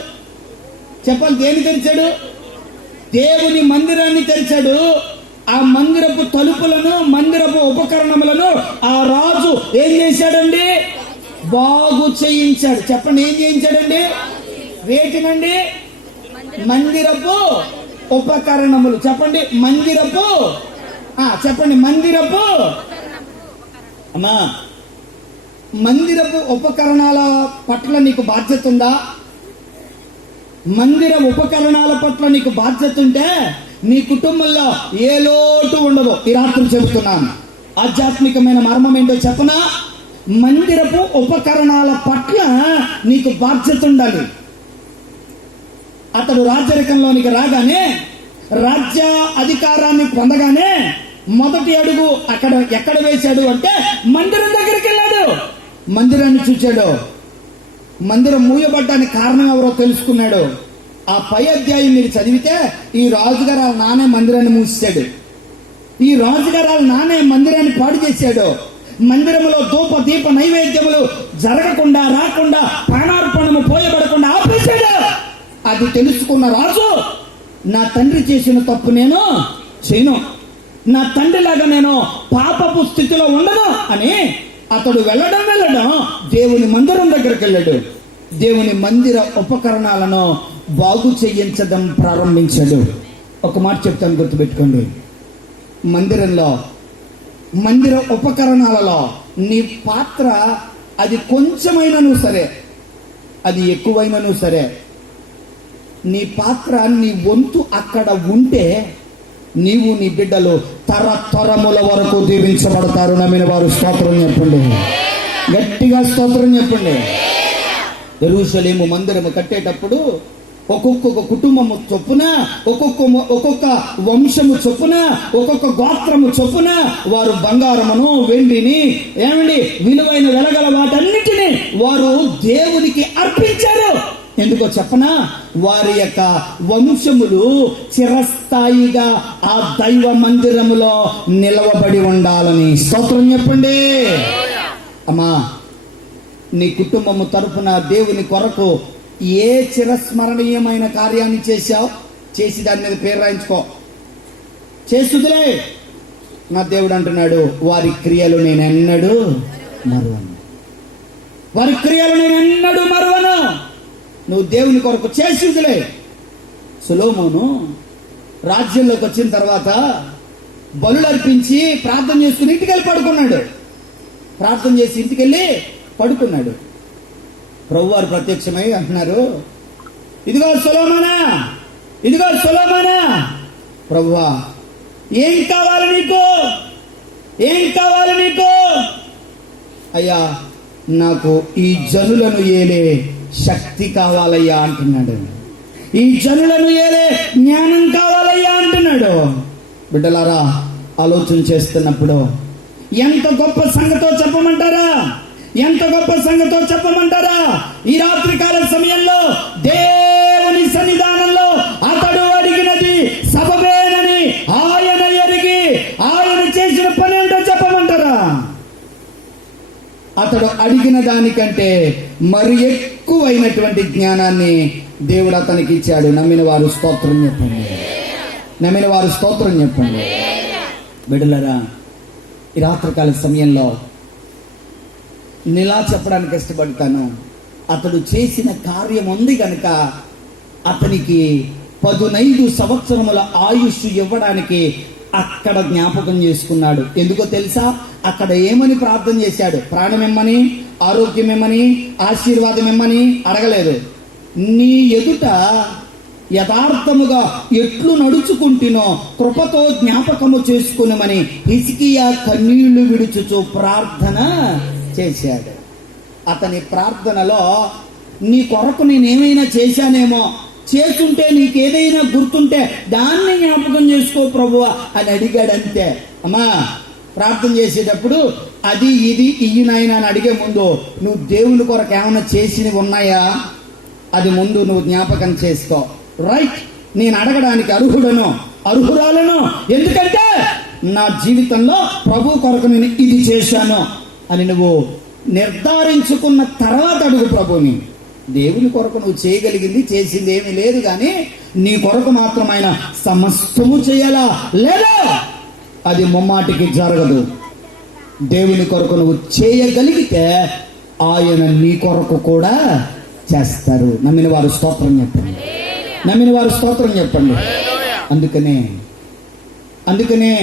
చెప్పాలి? దేన్ని తెరిచాడు? దేవుని మందిరాన్ని తెరిచాడు. ఆ మందిరపు తలుపులను, మందిరపు ఉపకరణములను ఆ రాజు ఏం చేశాడండి? బాగు చేయించాడు. చెప్పండి, ఏం చేయించాడండి? వేటినండి? మందిరపు ఉపకరణములు. చెప్పండి, మందిరపు అమ్మా, మందిరపు ఉపకరణాల పట్ల నీకు బాధ్యత ఉందా? మందిర ఉపకరణాల పట్ల నీకు బాధ్యత ఉంటే నీ కుటుంబంలో ఏ లోటు ఉండదు. ఈ రాత్రి చెబుతున్నాను. ఆధ్యాత్మికమైన మర్మం ఏంటో చెప్పనా? మందిరపు ఉపకరణాల పట్ల నీకు బాధ్యత ఉండాలి. అతడు రాజరికంలోనికి రాగానే, రాజ్య అధికారాన్ని పొందగానే మొదటి అడుగు ఎక్కడ వేశాడు అంటే మందిరం దగ్గరికి వెళ్ళాడు. మందిరాన్ని చూచాడు. మందిరం మూయబడ్డానికి కారణం ఎవరో తెలుసుకున్నాడు. ఆ పై అధ్యాయం మీరు చదివితే ఈ రాజుగారు వాళ్ళ నానే మందిరాన్ని మూసాడు. ఈ రాజుగారు వాళ్ళ నానే మందిరాన్ని పాడు చేశాడు. మందిరంలో ధూప దీప నైవేద్యములు జరగకుండా, రాకుండా, ప్రాణార్పణము పోయబడకుండా ఆపేశాడు. అది తెలుసుకున్న రాజు, నా తండ్రి చేసిన తప్పు నేను చేయను, నా తండ్రిలాగా నేను పాపపు స్థితిలో ఉండను అని అతడు వెళ్ళడం దేవుని మందిరం దగ్గరికి వెళ్ళాడు. దేవుని మందిర ఉపకరణాలను బాగు చేయించడం ప్రారంభించాడు. ఒక మాట చెప్తాను, గుర్తుపెట్టుకోండి. మందిర ఉపకరణాలలో నీ పాత్ర అది కొంచెమైనను సరే, అది ఎక్కువైనను సరే, నీ పాత్ర, నీ వంతు అక్కడ ఉంటే నీవు నీ బిడ్డలు తరతరముల వరకు దీవించబడతారు. నమ్మిన వారు స్తోత్రం చెప్పండి. గట్టిగా స్తోత్రం చెప్పండి. యెరూషలేము మందిరము కట్టేటప్పుడు ఒక్కొక్క కుటుంబము చొప్పున, ఒక్కొక్క వంశము చొప్పున, ఒక్కొక్క గోత్రము చొప్పున వారు బంగారమును, వెండిని, విలువైన వెలగల వాటన్నిటిని వారు దేవునికి అర్పించారు. ఎందుకో చెప్పనా? వారి యొక్క వంశములు చిరస్థాయిగా ఆ దైవ మందిరములో నిలవబడి ఉండాలని. స్తోత్రం చెప్పండి. అమ్మా, నీ కుటుంబము తరపున దేవుని కొరకు ఏ చిరస్మరణీయమైన కార్యాన్ని చేశావు, చేసి దాని మీద పేరు రాయించుకో. చేసుదులే. నా దేవుడు అంటున్నాడు, వారి క్రియలు నేనెన్నడూ మరువను. నువ్వు దేవుని కొరకు చేసుదులే. సొలొమోను రాజ్యంలోకి వచ్చిన తర్వాత బలులు అర్పించి ప్రార్థన చేసుకుని ఇంటికెళ్ళి పడుకున్నాడు. ప్రభువారు ప్రత్యక్షమై అంటున్నారు, ఇదిగో సొలొమోనా, ప్రభువా, ఏం కావాలి నీకు? అయ్యా, నాకు ఈ జనులను ఏలే శక్తి కావాలయ్యా అంటున్నాడు. ఈ జనులను ఏలే జ్ఞానం కావాలయ్యా అంటున్నాడు. బిడ్డలారా, ఆలోచన చేస్తున్నప్పుడు ఎంత గొప్ప సంగతో చెప్పమంటారా? ఈ రాత్రికాల సమయంలో దేవుని సన్నిధానంలో అతడు అడిగినది సబబేనని ఆయన ఎరిగి, ఆయన అతడు అడిగిన దానికంటే మరి ఎక్కువైనటువంటి జ్ఞానాన్ని దేవుడు అతనికి ఇచ్చాడు. నమ్మిన వారు స్తోత్రం చెప్పండి. నమ్మిన వారు స్తోత్రం చెప్పండి. బిడ్డలారా, ఈ రాత్రికాల సమయంలో నేలా చెప్పడానికి ఇష్టపడతాను. అతడు చేసిన కార్యం ఉంది కనుక అతనికి 15 సంవత్సరముల ఆయుష్ ఇవ్వడానికి అక్కడ జ్ఞాపకం చేసుకున్నాడు. ఎందుకో తెలుసా? అక్కడ ఏమని ప్రార్థన చేశాడు? ప్రాణం ఇమ్మని, ఆరోగ్యం ఇమ్మని, ఆశీర్వాదం ఇమ్మని అడగలేదు. నీ ఎదుట యథార్థముగా ఎట్లు నడుచుకుంటునో కృపతో జ్ఞాపకము చేసుకునమని హిజ్కియా కన్నీళ్లు విడుచుచు ప్రార్థన చేశాడు. అతని ప్రార్థనలో నీ కొరకు నేనేమైనా చేశానేమో, చేస్తుంటే నీకేదైనా గుర్తుంటే దాన్ని జ్ఞాపకం చేసుకో ప్రభువా అని అడిగాడంతే. అమ్మా, ప్రార్థన చేసేటప్పుడు అది ఇది ఇయ్యి నాయనా అని అడిగే ముందు నువ్వు దేవుని కొరకు ఏమైనా చేసినవి ఉన్నాయా అది ముందు నువ్వు జ్ఞాపకం చేసుకో. రైట్, నేను అడగడానికి అర్హుడను, అర్హురాలను, ఎందుకంటే నా జీవితంలో ప్రభు కొరకు నేను ఇది చేశాను అని నువ్వు నిర్ధారించుకున్న తర్వాత అడుగు ప్రభుని. దేవుని కొరకు నువ్వు చేయగలిగింది, చేసింది ఏమీ లేదు, కానీ నీ కొరకు మాత్రం ఆయన సమస్తము చేయాలా? లేదా అది ముమ్మాటికి జరగదు. దేవుని కొరకు నువ్వు చేయగలిగితే ఆయన నీ కొరకు కూడా చేస్తారు. నమ్మిన వారు స్తోత్రం చెప్పండి. నమ్మిన వారు స్తోత్రం చెప్పండి. అందుకనే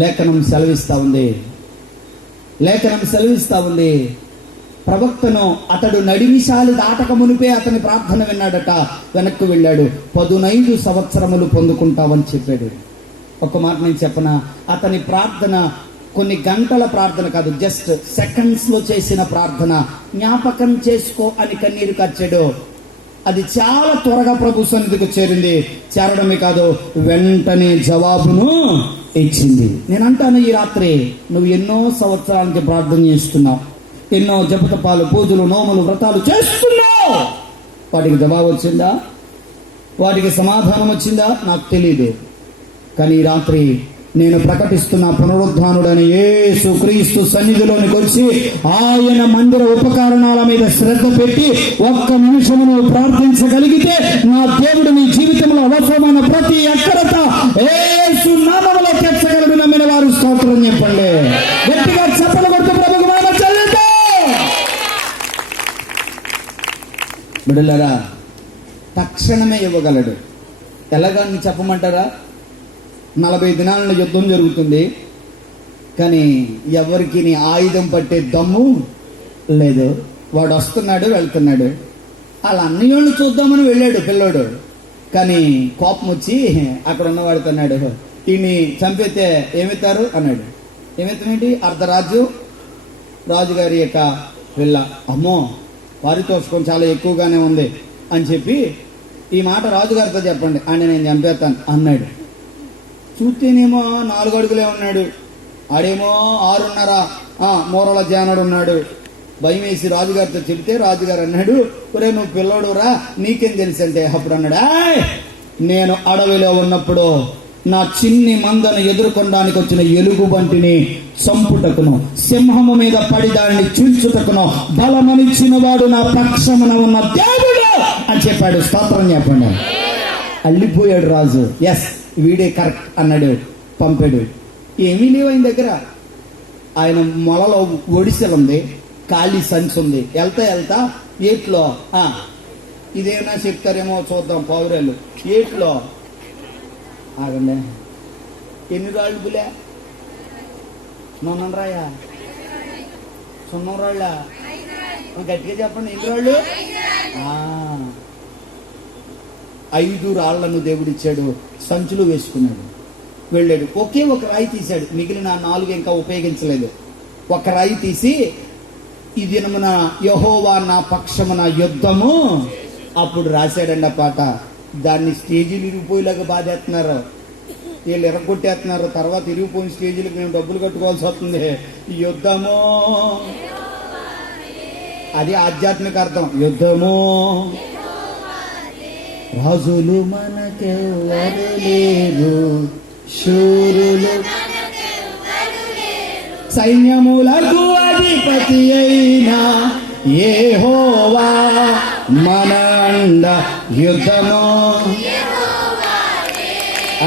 లేఖనం సెలవిస్తా ఉంది. ప్రవక్తను అతడు నడిమిషాలు దాటక మునిపే అతని ప్రార్థన విన్నాడట. వెనక్కి వెళ్ళాడు. 15 సంవత్సరములు పొందుకుంటావని చెప్పాడు. ఒక మాట నేను చెప్పనా? అతని ప్రార్థన కొన్ని గంటల ప్రార్థన కాదు, జస్ట్ సెకండ్స్ లో చేసిన ప్రార్థన. జ్ఞాపకం చేసుకో అని కన్నీరు కార్చాడు. అది చాలా త్వరగా ప్రభు సన్నిధికి చేరింది. చేరడమే కాదు, వెంటనే జవాబును ఇచ్చింది. నేను అంటాను, ఈ రాత్రి నువ్వు ఎన్నో సంవత్సరాల నుంచి ప్రార్థన చేస్తున్నావు, ఎన్నో జపతపాలు, పూజలు, నోములు, వ్రతాలు చేస్తున్నావు. వాటికి జవాబు వచ్చిందా? వాటికి సమాధానం వచ్చిందా? నాకు తెలియదు. కానీ ఈ రాత్రి నేను ప్రకటిస్తున్న పునరుద్ధానుడని యేసు క్రీస్తు సన్నిధిలోనికి వచ్చి ఆయన మందిర ఉపకరణాల మీద శ్రద్ధ పెట్టి ఒక్క నిమిషమును ప్రార్థించగలిగితే నా దేవుడు నీ జీవితంలో అవసరమైన ప్రతి అక్కరత యేసు నామములో తీర్చగలడు. నమ్మిన వారు స్తోత్రం చెప్పండి. గట్టిగా చప్పలు కొడుతూ ప్రభువుకు మహిమ చెల్లిద్దాం. బిడ్డలారా, తక్షణమే ఇవ్వగలడు. ఎలాగని చెప్పమంటారా? 40 దినాల యుద్ధం జరుగుతుంది, కానీ ఎవరికి నీ ఆయుధం పట్టే దమ్ము లేదు. వాడు వస్తున్నాడు, వెళ్తున్నాడు. వాళ్ళ అన్నయ్యోళ్ళు చూద్దామని వెళ్ళాడు పిల్లోడు. కానీ కోపం వచ్చి అక్కడ ఉన్నవాడితో అన్నాడు, ఈయన్ని చంపితే ఏమెత్తారు అన్నాడు. ఏమెత్తమేంటి? అర్ధరాజ్యం రాజుగారి యొక్క పిల్ల. అమ్మో, పారితోషికం చాలా ఎక్కువగానే ఉంది అని చెప్పి ఈ మాట రాజుగారితో చెప్పండి, ఆయన నేను చంపేస్తాను అన్నాడు. చూస్తేనేమో 4 అడుగులే ఉన్నాడు, ఆడేమో 6.5 మూరల జానడు ఉన్నాడు. భయం వేసి రాజుగారితో చెబితే రాజుగారు అన్నాడు, ఒరే నువ్వు పిల్లోడురా, నీకేం తెలుసు అంటే అప్పుడు అన్నాడు, నేను అడవిలో ఉన్నప్పుడు నా చిన్ని మందను ఎదుర్కొనడానికి వచ్చిన ఎలుగుబంటిని చంపుటకును, సింహము మీద పడి దానిని చీల్చుటకును బలమనిచ్చిన వాడు నా పక్షమున ఉన్న దేవుడు అని చెప్పాడు. స్తోత్రం చెప్పండి. అల్లిపోయాడు రాజు. ఎస్, వీడే కరెక్ట్ అన్నాడు, పంపాడు. ఏమీ లేవు ఆయన దగ్గర. ఆయన మొలలో ఒడిసెలు ఉంది, ఖాళీ సంచి ఉంది. వెళ్తా ఏట్లో ఇదేమైనా చెప్తారేమో చూద్దాం. పౌరాలు ఏట్లో ఆగండి, ఎన్ని రాళ్ళు బులే? నొన్నరాయా, సున్నం రాళ్ళ? గట్టిగా చెప్పండి, ఎన్ని రాళ్ళు? 5 రాళ్లను దేవుడిచ్చాడు. సంచులు వేసుకున్నాడు, వెళ్ళాడు. ఒకే ఒక రాయి తీశాడు, మిగిలిన 4 ఇంకా ఉపయోగించలేదు. ఒక రాయి తీసి, ఈ దినమున యెహోవా నా పక్షమున యుద్ధము, అప్పుడు రాశాడండి ఆ పాట. దాన్ని స్టేజీలు ఇరిగిపోయేలాగా బాధేస్తున్నారు, వీళ్ళు ఎరగొట్టేస్తున్నారు. తర్వాత ఇరిగిపోయిన స్టేజీలకు మేము డబ్బులు కట్టుకోవాల్సి వస్తుంది. యుద్ధము, అది ఆధ్యాత్మిక అర్థం. యుద్ధము, రాజులు మనకెవరు లేరు, శూరులు సైన్యములకు అధిపతి అయిన యుద్ధము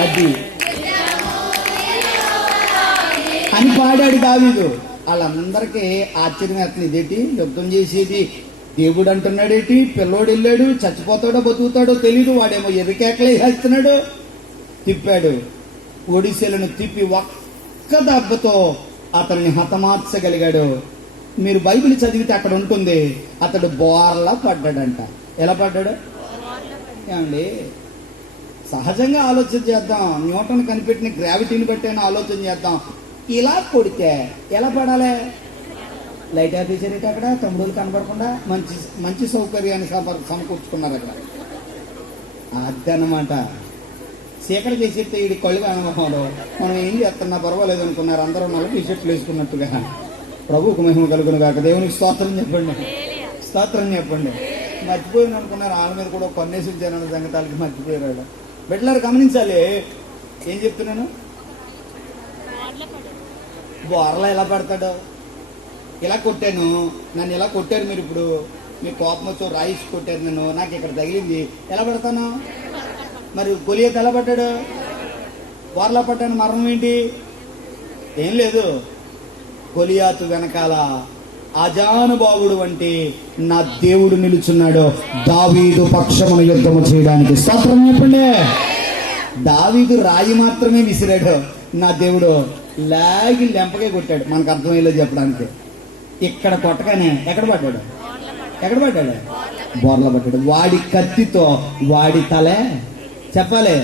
అది అని పాడాడు దావీదు. వాళ్ళందరికీ ఆశ్చర్యం వేస్తుంది, ఇదేంటి యుద్ధం చేసేది దేవుడు అంటున్నాడేటి, పిల్లోడు వెళ్ళాడు, చచ్చిపోతాడో బతుకుతాడో తెలీదు, వాడేమో ఎర్రికేకలే వేస్తున్నాడు. తిప్పాడు, ఒడిశలను తిప్పి ఒక్క దెబ్బతో అతన్ని హతమార్చగలిగాడు. మీరు బైబిల్ చదివితే అక్కడ ఉంటుంది, అతడు బోర్లా పడ్డాడంట. ఎలా పడ్డాడు ఏమండి? సహజంగా ఆలోచన చేద్దాం, న్యూటన్ కనిపెట్టిన గ్రావిటీని బట్టి అయినా ఆలోచన చేద్దాం. ఇలా కొడితే ఎలా పడాలి? లైట్ ఆఫీసర్ అక్కడ తమ్ముడులు కనబడకుండా మంచి మంచి సౌకర్యాన్ని సమకూర్చుకున్నారు అక్కడ. అదనమాట. చీకటి చేసేస్తే ఇది కళ్ళు కనబడదు. మనం ఏం చేస్తున్నా పర్వాలేదు అనుకున్నారు, అందరూ నల్ల టీ షర్ట్లు వేసుకున్నట్టుగా. ప్రభువుకు మహిమ కలుగును గాక. దేవునికి స్తోత్రం చెప్పండి, స్తోత్రం చెప్పండి. మర్చిపోయింది అనుకున్నారు, వాళ్ళ మీద కూడా కొన్నేసి జనాల సంగతాలకి మర్చిపోయారు. బిడ్డలారు గమనించాలి, ఏం చెప్తున్నాను? బోర్లా ఎలా పడతాడు? ఇలా కొట్టాను, నన్ను ఇలా కొట్టారు మీరు, ఇప్పుడు మీరు కోపం వచ్చి రాయిస్ కొట్టారు నన్ను, నాకు ఇక్కడ తగిలింది, ఎలా పడతాను? మరి గొలియత్ ఎలా పడ్డాడు? బోర్లా పడ్డాను, మరణం ఏంటి? ఏం లేదు, గొలియాతు వెనకాల అజానుబావుడు వంటి నా దేవుడు నిలుచున్నాడు, దావీదు పక్షమున యుద్ధము చేయడానికి. స్తోత్రం చెప్పండి. దావీదు రాయి మాత్రమే విసిరాడు, నా దేవుడు లాగి లెంపకే కొట్టాడు. మనకు అర్థమయ్యేలో చెప్పడానికి. ఇక్కడ కొట్టగానే ఎక్కడ పడ్డాడు? ఎక్కడ పడ్డాడు? బోర్ల పడ్డాడు. వాడి కత్తితో వాడి తలే చెప్పాలి.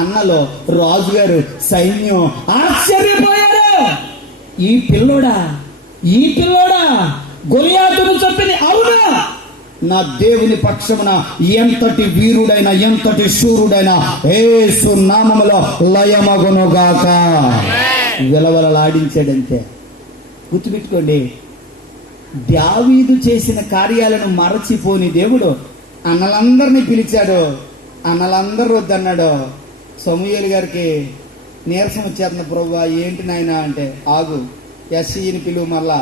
అన్నలో రాజుగారు సైన్యం ఆశ్చర్యపోయారు. ఈ పిల్లోడా గొలియాతును చంపింది అవునా? నా దేవుని పక్షమున ఎంతటి వీరుడైన ఎంతటి శూరుడైన యేసు నామములో లయమగునుగాక. విలవలలాడించాడంతే. గుర్తుపెట్టుకోండి, దావీదు చేసిన కార్యాలను మరచిపోని దేవుడు అన్నలందరినీ పిలిచాడు. అన్నలందరూ వద్దన్నాడు. సమూయేలు గారికి నీరసం వచ్చేస్తున్న ప్రభువా ఏంటి నాయనా అంటే, ఆగు ఎస్ఈని పిలువు. మళ్ళా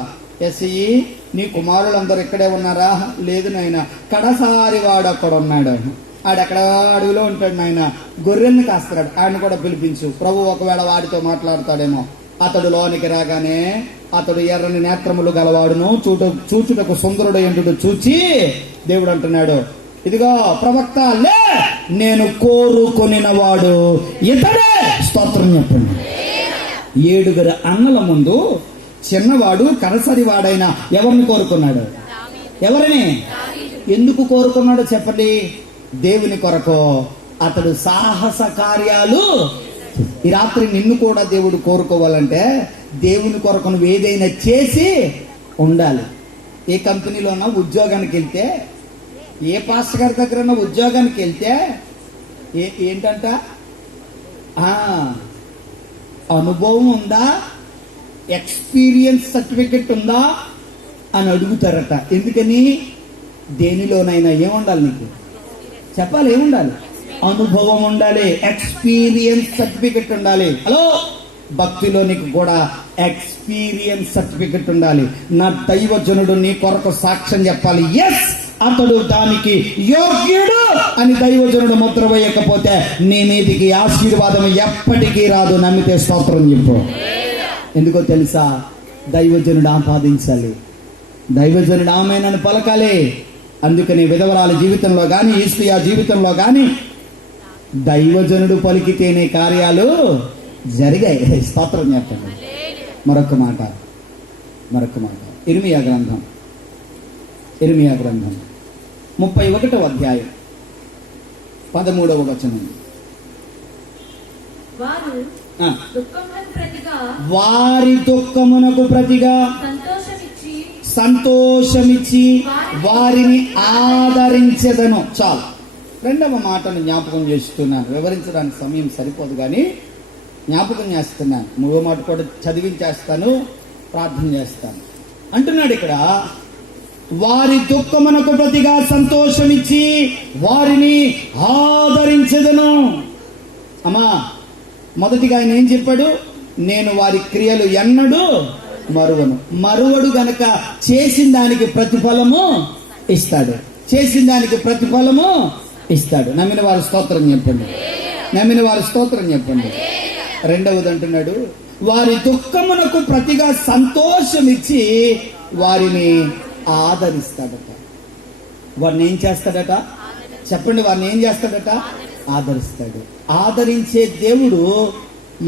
ఎస్ఈ నీ కుమారులందరూ ఇక్కడే ఉన్నారా? లేదు నాయన, కడసారి వాడు అక్కడ ఉన్నాడు, ఆడెక్కడ అడవిలో ఉంటాడు నాయన, గొర్రెల్ని కాస్తాడు, ఆయన కూడా పిలిపించు. ప్రభు ఒకవేళ వాడితో మాట్లాడతాడేమో. అతడు లోనికి రాగానే అతడు ఎర్రని నేత్రములు గలవాడును, చూచుటకు సుందరుడు ఎంటుడు చూచి దేవుడు అంటున్నాడు, ఇదిగో ప్రవక్త లే, నేను కోరుకొనిన వాడు ఇతడే. స్తోత్రం చెప్పండి. 7 అన్నల ముందు చిన్నవాడు కడసరి వాడైన ఎవరిని కోరుకున్నాడు? ఎవరిని? ఎందుకు కోరుకున్నాడో చెప్పండి. దేవుని కొరకు. అతడు సాహస కార్యాలు. ఈ రాత్రి నిన్ను కూడా దేవుడు కోరుకోవాలంటే దేవుని కొరకు నువ్వు ఏదైనా చేసి ఉండాలి. ఏ కంపెనీలోనా ఉద్యోగానికి వెళ్తే, ఏ పాస్టర్ గారి దగ్గర ఉద్యోగానికి వెళ్తే ఏంటంట, అనుభవం ఉందా, ఎక్స్పీరియన్స్ సర్టిఫికెట్ ఉందా అని అడుగుతారట. ఎందుకని? దేనిలోనైనా ఏముండాలి నీకు? చెప్పాలి, ఏముండాలి? అనుభవం ఉండాలి, ఎక్స్పీరియన్స్ సర్టిఫికెట్ ఉండాలి. హలో, భక్తిలో నీకు కూడా ఎక్స్పీరియన్స్ సర్టిఫికెట్ ఉండాలి. నా దైవజనుడు నీ కొరకు సాక్ష్యం చెప్పాలి, ఎస్ అతడు దానికి యోగ్యుడు అని దైవజనుడు ముద్ర వేయకపోతే నీ మీదికి ఆశీర్వాదం ఎప్పటికీ రాదు. నమ్మితే స్తోత్రం చెప్పు. ఎందుకో తెలుసా? దైవజనుడు ఆపాదించాలి, దైవజనుడు ఆమేనని పలకాలి. అందుకని విధవరాల జీవితంలో గాని, యేసయ్య జీవితంలో గాని దైవజనుడు పలికితేనే కార్యాలు జరిగాయి. స్తోత్రం చెప్పండి. మరొక మాట ఇర్మియా గ్రంథం 31వ అధ్యాయం 13వ వచనం. వారి దుఃఖమునకు ప్రతిగా సంతోషమిచ్చి వారిని ఆదరించెదను. చాలు. 2వ మాటను జ్ఞాపకం చేస్తున్నాను. వివరించడానికి సమయం సరిపోదు కానీ జ్ఞాపకం చేస్తున్నాను. 3వ మాట కూడా చదివించేస్తాను, ప్రార్థన చేస్తాను. అంటున్నాడు ఇక్కడ, వారి దుఃఖమునకు ప్రతిగా సంతోషమిచ్చి వారిని ఆదరించెదను. అమ్మా, మొదటిగా ఆయన ఏం చెప్పాడు? నేను వారి క్రియలు ఎన్నడూ మరువడు గనక చేసిన దానికి ప్రతిఫలము ఇస్తాడు. చేసిన దానికి ప్రతిఫలము ఇస్తాడు. నమ్మిన వారు స్తోత్రం చెప్పండి. నమ్మిన వారు స్తోత్రం చెప్పండి. రెండవది అంటున్నాడు, వారి దుఃఖమునకు ప్రతిగా సంతోషం ఇచ్చి వారిని ఆదరిస్తాడట. వారిని ఏం చేస్తాడట చెప్పండి? వారిని ఏం చేస్తాడట? ఆదరిస్తాడు. ఆదరించే దేవుడు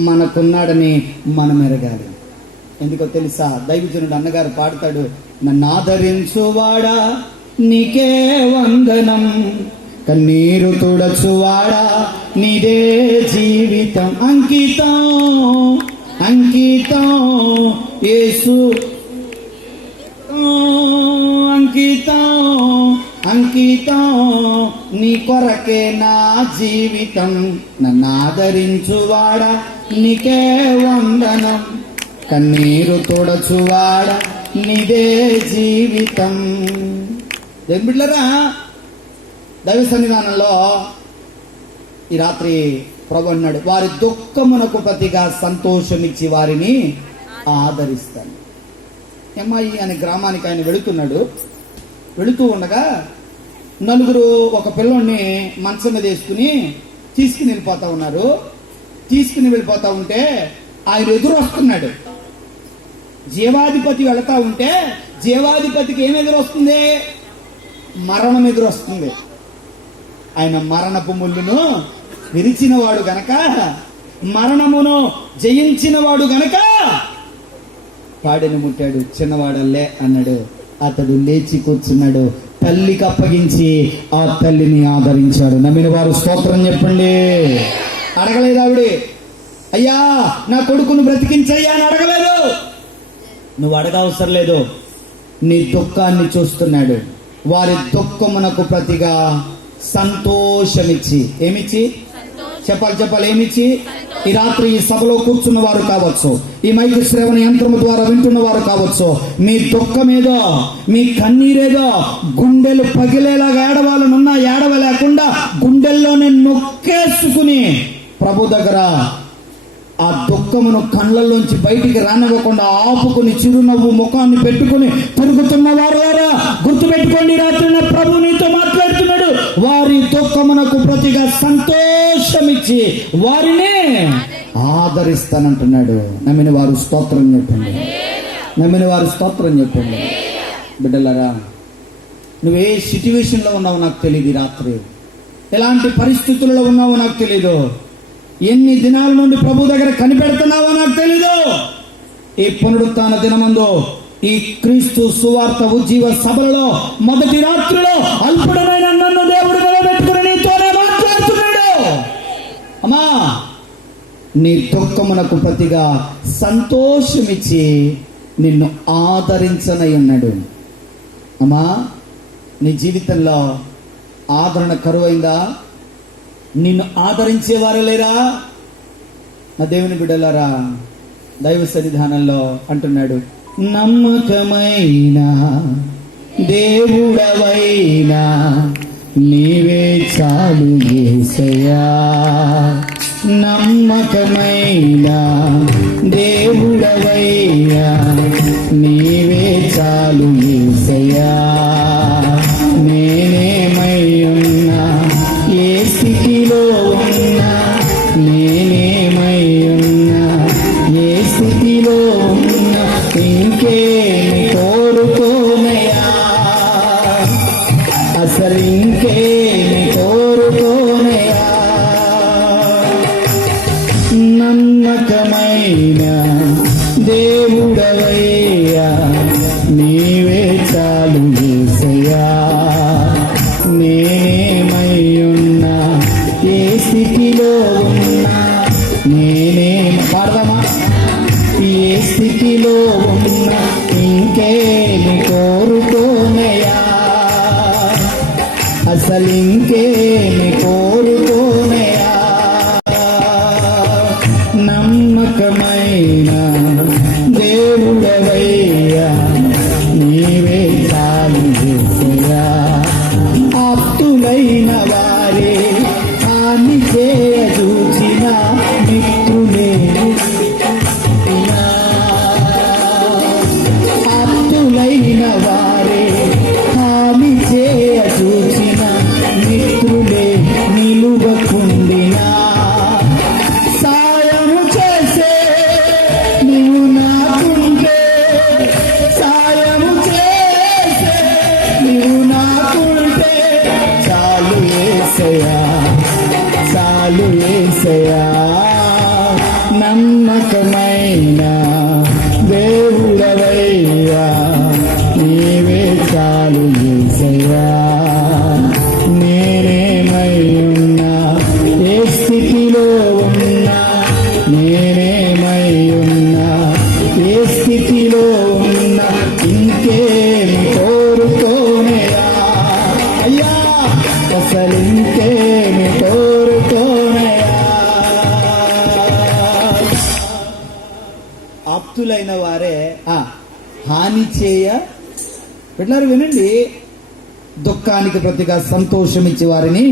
మనకున్నాడని మనం ఎరగాలి. ఎందుకో తెలుసా? దైవజనుడు అన్నగారు పాడతాడు, నన్ను ఆదరించువాడా నీకే వందనం, కన్నీరు తుడచువాడా నీదే జీవితం, అంకితం అంకితం యేసు, అంకితం అంకితం నీ కొరకే నా జీవితం, నన్ను ఆదరించువాడా నీకే వందనం, కన్నీరు తోడచువాడా నీదే జీవితం. దేని బిడ్డలారా, దైవ సన్నిధానంలో ఈ రాత్రి ప్రభు అన్నాడు, వారి దుఃఖమునకు ప్రతిగా సంతోషమిచ్చి వారిని ఆదరిస్తాను. ఎమ్మాయి అనే గ్రామానికి ఆయన వెళుతూ ఉండగా నలుగురు ఒక పిల్లోని మంచం మీద వేసుకుని తీసుకుని వెళ్ళిపోతా ఉన్నారు. తీసుకుని వెళ్ళిపోతా ఉంటే ఆయన ఎదురు వస్తున్నాడు. జీవాధిపతి వెళతా ఉంటే జీవాధిపతికి ఏం ఎదురు వస్తుంది? మరణం ఎదురు వస్తుంది. ఆయన మరణపు ముళ్ళును విరిచిన వాడు గనక, మరణమును జయించిన వాడు గనక పాడెను ముట్టాడు, చిన్నవాడల్లే అన్నాడు. అతడు లేచి కూర్చున్నాడు. తల్లికి అప్పగించి ఆ తల్లిని ఆదరించాడు. నమ్మిన వారు స్తోత్రం చెప్పండి. అడగలేదు ఆవిడ, అయ్యా నా కొడుకును బ్రతికించయ్యా అని అడగలేదు. నువ్వు అడగవసరం లేదు. నీ దుఃఖాన్ని చూస్తున్నాడు. వారి దుఃఖమునకు ప్రతిగా సంతోషమిచ్చి, ఏమిచ్చి చెప్పాలి ఏమిచ్చి? ఈ రాత్రి ఈ సభలో కూర్చున్న వారు కావచ్చు, ఈ మైకు శ్రవణ యంత్రము ద్వారా వింటున్న వారు కావచ్చు, మీ దుఃఖమేదో, మీ కన్నీరేదో గుండెలు పగిలేలాగా ఏడవాలనున్నా ఏడవలేకుండా గుండెల్లోనే నొక్కేసుకుని ప్రభు దగ్గర ఆ దుఃఖమును కళ్ళల్లోంచి బయటికి రానివ్వకుండా ఆపుకుని చిరునవ్వు ముఖాన్ని పెట్టుకుని తిరుగుతున్న వారు గుర్తుపెట్టుకోండి, రాత్రి ప్రభు నీతో మాట్లాడుతున్నాడు. వారి దుఃఖమునకు ప్రతిగా సంతోషమిచ్చి వారిని ఆదరిస్తానంటున్నాడు. నమ్మిన వారు స్తోత్రం చెప్పండి. నమ్మిన వారు స్తోత్రం చెప్పండి. బిడ్డలారా, నువ్వే సిచ్యువేషన్లో ఉన్నావో నాకు తెలియదు. రాత్రి ఎలాంటి పరిస్థితుల్లో ఉన్నావో నాకు తెలీదు. ఎన్ని దినాల నుండి ప్రభు దగ్గర కనిపెడుతున్నావో నాకు తెలీదు. ఈ పునరుత్థాన దినమందు ఈ క్రీస్తు సువార్త ఉజ్జీవ సభలలో మొదటి రాత్రిలో అల్పుడమైన నన్ను దేవుడు నిలబెట్టుకుని నీతోనే మాట్లాడుతున్నాడు. అమ్మా, నీ దుఃఖమునకు ప్రతిగా సంతోషమిచ్చి నిన్ను ఆదరించనై ఉన్నాడు. అమ్మా, నీ జీవితంలో ఆదరణ కరువైందా? నిన్ను ఆదరించేవారు లేరా? నా దేవుని బిడ్డలారా, దైవ సన్నిధానంలో అంటున్నాడు, నమ్మకమైన దేవుడవైనా నీవే చాలు యేసయ్యా, నమ్మకమైన దేవుడవైనా నీవే చాలు యేసయ్యా, నేనేమై ఉన్నా ఏ స్థితిలో ఉన్నా, నేనేమై ఉన్నా ఏ స్థితిలో ఉన్నా, ఇంకేమి కోరుకోనయా, అసలు ఇంకేమి కోరుకోనయా, నమ్మకమైన దేవుడవయ్యా నీవే చాలు యేసయ్యా, నేనేమై ఉన్నా ఏ స్థితిలో ఉన్నా, పాడదామా? ఏ స్థితిలో ఉన్నా ఇంకేమి కోరుకోనయా, అసలు ఇంకేమి కోరుకోనయా, నమ్మకమైన దేవుడవయ్యా నీవే చాలు యేసయ్యా, ఆప్తులైన వారే హాని చేయ చూచిన మిత్రులే, ఆప్తులైన వారే హాని చేయ చూచిన మిత్రులే హాని చేయ బిడ్డలారా వినండి, దుఃఖానికి ప్రతిగా సంతోషం ఇచ్చి వారిని,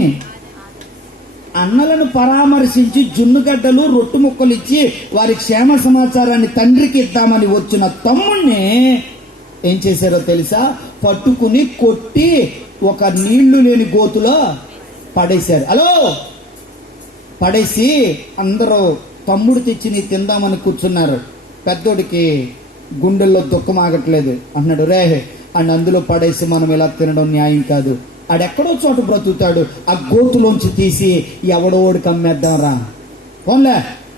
అన్నలను పరామర్శించి జున్నుగడ్డలు రొట్టు ముక్కలు ఇచ్చి వారి క్షేమ సమాచారాన్ని తండ్రికి ఇద్దామని వచ్చిన తమ్ముణ్ణి ఏం చేశారో తెలుసా? పట్టుకుని కొట్టి ఒక నీళ్లు లేని గోతులో పడేశారు. హలో, పడేసి అందరూ తమ్ముడు తెచ్చి నీ తిందామని కూర్చున్నారు. పెద్దోడికి గుండెల్లో దుఃఖం ఆగట్లేదు. అన్నాడు, రే అని అందులో పడేసి మనం ఇలా తినడం న్యాయం కాదు. ఆడెక్కడో చోట బ్రతుకుతాడు, ఆ గోతులోంచి తీసి ఎవడోడికి అమ్మేద్దాం రా, పోన్లే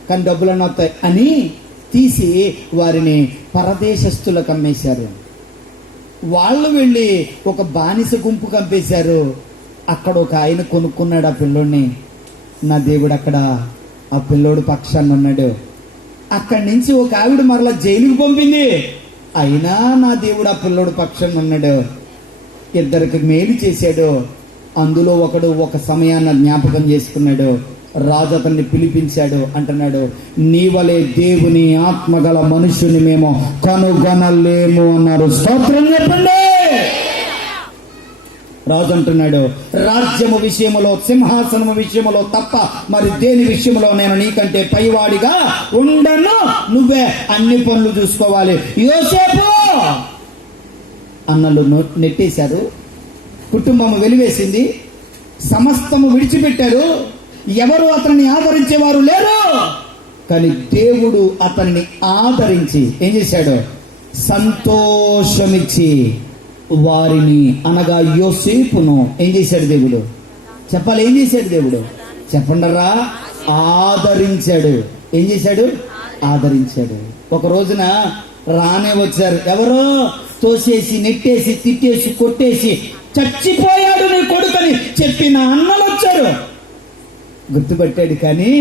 కానీ డబ్బులన్నీ వస్తాయి అని తీసి వారిని పరదేశస్తులకు అమ్మేశారు. వాళ్ళు వెళ్ళి ఒక బానిస గుంపు కంపేశారు. అక్కడ ఒక ఆయన కొనుక్కున్నాడు ఆ పిల్లోడిని. నా దేవుడు అక్కడ ఆ పిల్లోడు పక్షాన్ని ఉన్నాడు. అక్కడి నుంచి ఒక ఆవిడ మరలా జైలుకి పంపింది. అయినా నా దేవుడు ఆ పిల్లోడు పక్షాన్ని ఉన్నాడు. ఇద్దరికి మేలు చేశాడు. అందులో ఒకడు ఒక సమయాన్ని జ్ఞాపకం చేసుకున్నాడు. రాజు అతన్ని పిలిపించాడు. అంటున్నాడు, నీ వలే దేవుని ఆత్మగల మనుషుని మేము కనుగొనలేము అన్నారు. స్తోత్రం చెప్పండి. రాజు అంటున్నాడు, రాజ్యము విషయములో, సింహాసనము విషయములో తప్ప మరి దేని విషయంలో నేను నీకంటే పైవాడిగా ఉండను. నువ్వే అన్ని పనులు చూసుకోవాలి. యోసేపు అన్నలు నెట్టేశారు. కుటుంబం వెలివేసింది. సమస్తము విడిచిపెట్టారు. ఎవరు అతన్ని ఆదరించేవారు లేరు. కానీ దేవుడు అతన్ని ఆదరించి ఏం చేశాడు? సంతోషమిచ్చి వారిని, అనగా యోసేపును ఏం చేశాడు దేవుడు? చెప్పాలి, ఏం చేశాడు దేవుడు? చెప్పండరా, ఆదరించాడు. ఏం చేశాడు? ఆదరించాడు. ఒక రోజున రానే వచ్చారు. ఎవరో తోసేసి, నెట్టేసి, తిట్టేసి, కొట్టేసి చచ్చిపోయాడు నీ కొడుకని చెప్పిన అన్నలు వచ్చారు. గుర్తుపట్టాడు, కానీ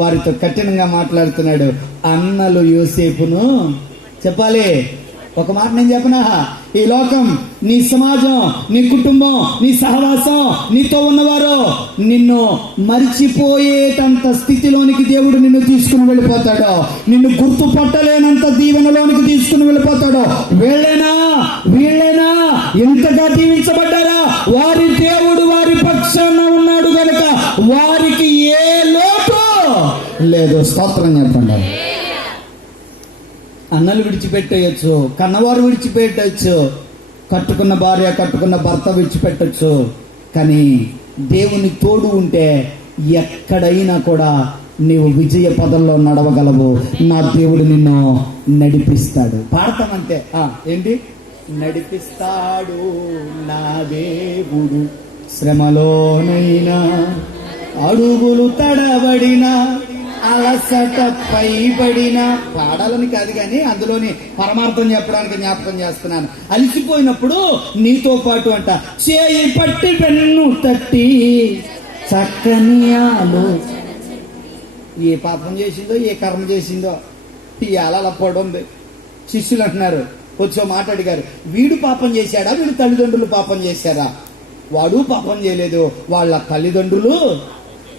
వారితో కఠినంగా మాట్లాడుతున్నాడు. అన్నలు యోసేపును, చెప్పాలి ఒక మాట నేను చెప్పనా, ఈ లోకం, నీ సమాజం, నీ కుటుంబం, నీ సహవాసం, నీతో ఉన్నవారు నిన్ను మరిచిపోయేటంత స్థితిలోనికి దేవుడు నిన్ను తీసుకుని వెళ్ళిపోతాడు. నిన్ను గుర్తుపట్టలేనంత దీవెనలోనికి తీసుకుని వెళ్ళిపోతాడు. వీళ్ళైనా ఎంతగా దీవించబడ్డారా? వారి దేవుడు వారి పక్షాన ఉన్నాడు గనుక వారికి ఏ లోటు లేదు. స్తోత్రం చెప్పండి. అన్నలు విడిచిపెట్టేయచ్చు, కన్నవారు విడిచిపెట్టచ్చు, కట్టుకున్న భార్య, కట్టుకున్న భర్త విడిచిపెట్టచ్చు. కానీ దేవుని తోడు ఉంటే ఎక్కడైనా కూడా నీవు విజయ పదంలో నడవగలవు. నా దేవుడు నిన్ను నడిపిస్తాడు. పాడతామంతే. ఏంటి? నడిపిస్తాడు నా దేవుడు, శ్రమలోనైనా అడుగులు తడబడినా అలసట పైబడిన. పాడాలని కాదు కానీ అందులోని పరమార్థం చెప్పడానికి జ్ఞాపకం చేస్తున్నాను. అలిసిపోయినప్పుడు నీతో పాటు అంట చేయి పట్టి వెన్ను తట్టి చక్కని ఆలోచన. ఏ పాపం చేసిందో, ఏ కర్మ చేసిందో ఇవాళ అలా పడుంది. శిష్యులు అంటున్నారు, వచ్చో మాట అడిగారు, వీడు పాపం చేశాడా, వీడు తల్లిదండ్రులు పాపం చేశారా? వాడు పాపం చేయలేదు, వాళ్ళ తల్లిదండ్రులు.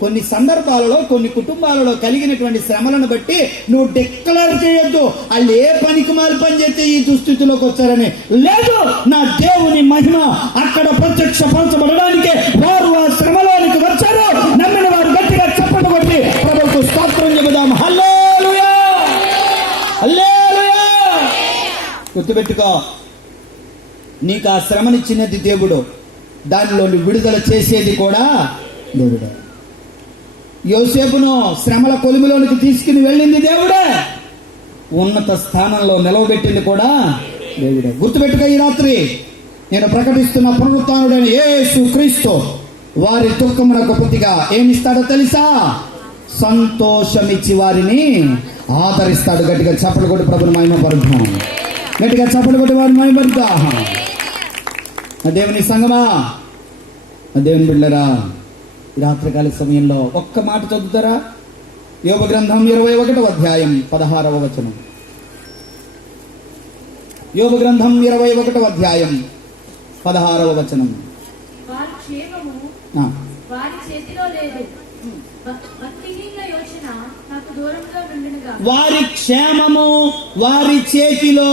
కొన్ని సందర్భాలలో, కొన్ని కుటుంబాలలో కలిగినటువంటి శ్రమలను బట్టి నువ్వు డిక్లేర్ చేయొద్దు వాళ్ళు ఏ పనికి మాలి పని చేస్తే ఈ దుస్థితిలోకి వచ్చారని. లేదు, నా దేవుని మహిమ అక్కడ ప్రత్యక్షపరచబడడానికి వారు ఆ శ్రమలోనికి వచ్చారు. నమ్మిన వారు గట్టిగా చప్పట్లు కొట్టి ప్రభువుకు స్తోత్రం చెబుదాం. హల్లెలూయా, హల్లెలూయా. గుర్తుపెట్టుకో, నీకు ఆ శ్రమనిచ్చినది దేవుడు, దానిలో విడుదల చేసేది కూడా దేవుడే. యోసేపును శ్రమల కొలిమిలోనికి తీసుకుని వెళ్ళింది దేవుడే, ఉన్నత స్థానంలో నిలవబెట్టింది కూడా దేవుడే. గుర్తుపెట్టుకో, ఈ రాత్రి నేను ప్రకటిస్తున్న పునరుత్థానుడైన యేసు క్రీస్తు వారి దుఃఖమునకు ప్రతిగా ఏమిస్తాడో తెలుసా? సంతోషమిచ్చి వారిని ఆదరిస్తాడు. గట్టిగా చప్పలు కొట్టి ప్రభుని మహిమపరుద్దాం. గట్టిగా చప్పలు కొట్టి వారిని మహిమపరుద్దాం. దేవుని సంగమా, దేవుని బిడ్డలారా, రాత్రికాల సమయంలో ఒక్క మాట చదువుతారా? యోబు గ్రంథం 21వ అధ్యాయం 16వ వచనం. యోబు గ్రంథం 21వ అధ్యాయం 16వ వచనం. వారి క్షేమము వారి చేతిలో లేదు, భక్తిహీనుల యోచన నాకు నాకు దూరంగా నుండినగా వారి క్షేమము వారి చేతిలో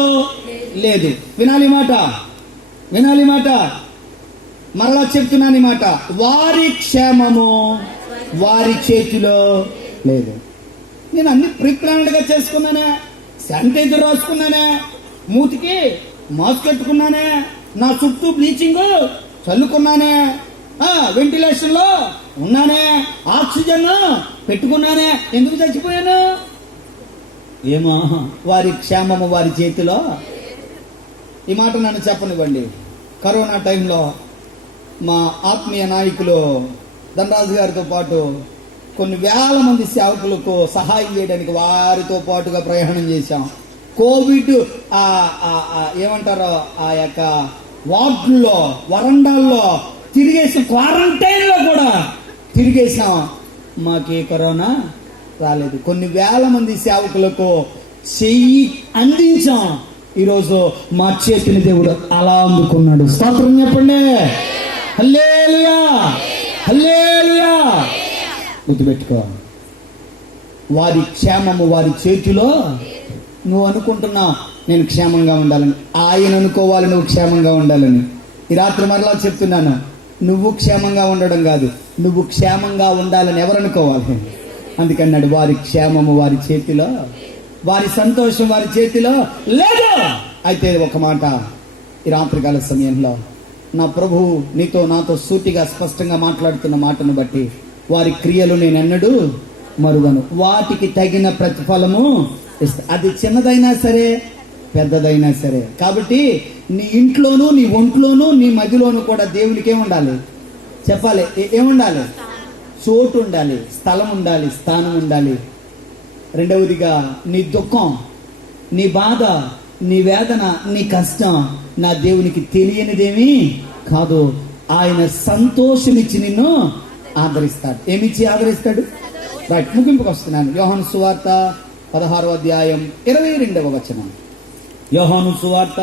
లేదు. వినాలి మాట, వినాలి మాట, మరలా చెప్తున్నాను ఈ మాట. వారి క్షేమము వారి చేతిలో లేదు. నేను అన్ని ప్రిప్లాన్డ్ గా చేసుకున్నానే, శానిటైజర్ రాసుకున్నానే, మూతికి మాస్క్ పెట్టుకున్నానే, నా చుట్టూ బ్లీచింగ్ చల్లుకున్నానే, వెంటిలేషన్ లో ఉన్నానే, ఆక్సిజన్ పెట్టుకున్నానే. ఎందుకు చచ్చిపోయాను? ఏమో వారి క్షేమము వారి చేతిలో. ఈ మాట నన్ను చెప్పనివ్వండి. కరోనా టైంలో మా ఆత్మీయ నాయకులు ధనరాజు గారితో పాటు కొన్ని వేల మంది సేవకులకు సహాయం చేయడానికి వారితో పాటుగా ప్రయాణం చేశాం. కోవిడ్ ఏమంటారో ఆ యొక్క వార్డుల్లో, వరండాల్లో తిరిగేసాం, క్వారంటైన్ లో కూడా తిరిగేసాం. మాకే కరోనా రాలేదు. కొన్ని వేల మంది సేవకులకు చెయ్యి అందించాం. ఈరోజు మా చేతిని దేవుడు అలా అందుకున్నాడు. స్తోత్రం చెప్పండి. హల్లెలూయా, హల్లెలూయా. గుర్తుపెట్టుకో, వారి క్షేమము వారి చేతిలో. నువ్వు అనుకుంటున్నావు నేను క్షేమంగా ఉండాలని, ఆయన అనుకోవాలి నువ్వు క్షేమంగా ఉండాలని. ఈ రాత్రి మరలా చెప్తున్నాను, నువ్వు క్షేమంగా ఉండడం కాదు, నువ్వు క్షేమంగా ఉండాలని ఎవరు అనుకోవాలి? అందుకన్నాడు వారి క్షేమము వారి చేతిలో, వారి సంతోషం వారి చేతిలో లేదు. అయితే ఒక మాట ఈ రాత్రికాల సమయంలో నా ప్రభువు నీతో నాతో సూటిగా స్పష్టంగా మాట్లాడుతున్న మాటను బట్టి, వారి క్రియలు నేను ఎన్నడూ మరువను, వాటికి తగిన ప్రతిఫలము ఇస్తా. అది చిన్నదైనా సరే పెద్దదైనా సరే. కాబట్టి నీ ఇంట్లోనూ నీ ఒంట్లోనూ నీ మదిలోనూ కూడా దేవునికి ఏముండాలి చెప్పాలి? ఏముండాలి? చోటు ఉండాలి, స్థలం ఉండాలి, స్థానం ఉండాలి. రెండవదిగా నీ దుఃఖం, నీ బాధ, నీ వేదన, నీ కష్టం నా దేవునికి తెలియనిదేమీ కాదు. ఆయన సంతోషమిచ్చి నిన్ను ఆదరిస్తాడు. ఏమిచ్చి ఆదరిస్తాడు? రైట్, ముగింపుకు వస్తున్నాను. యోహాను సువార్త 16వ అధ్యాయం 22వ వచనం. యోహాను సువార్త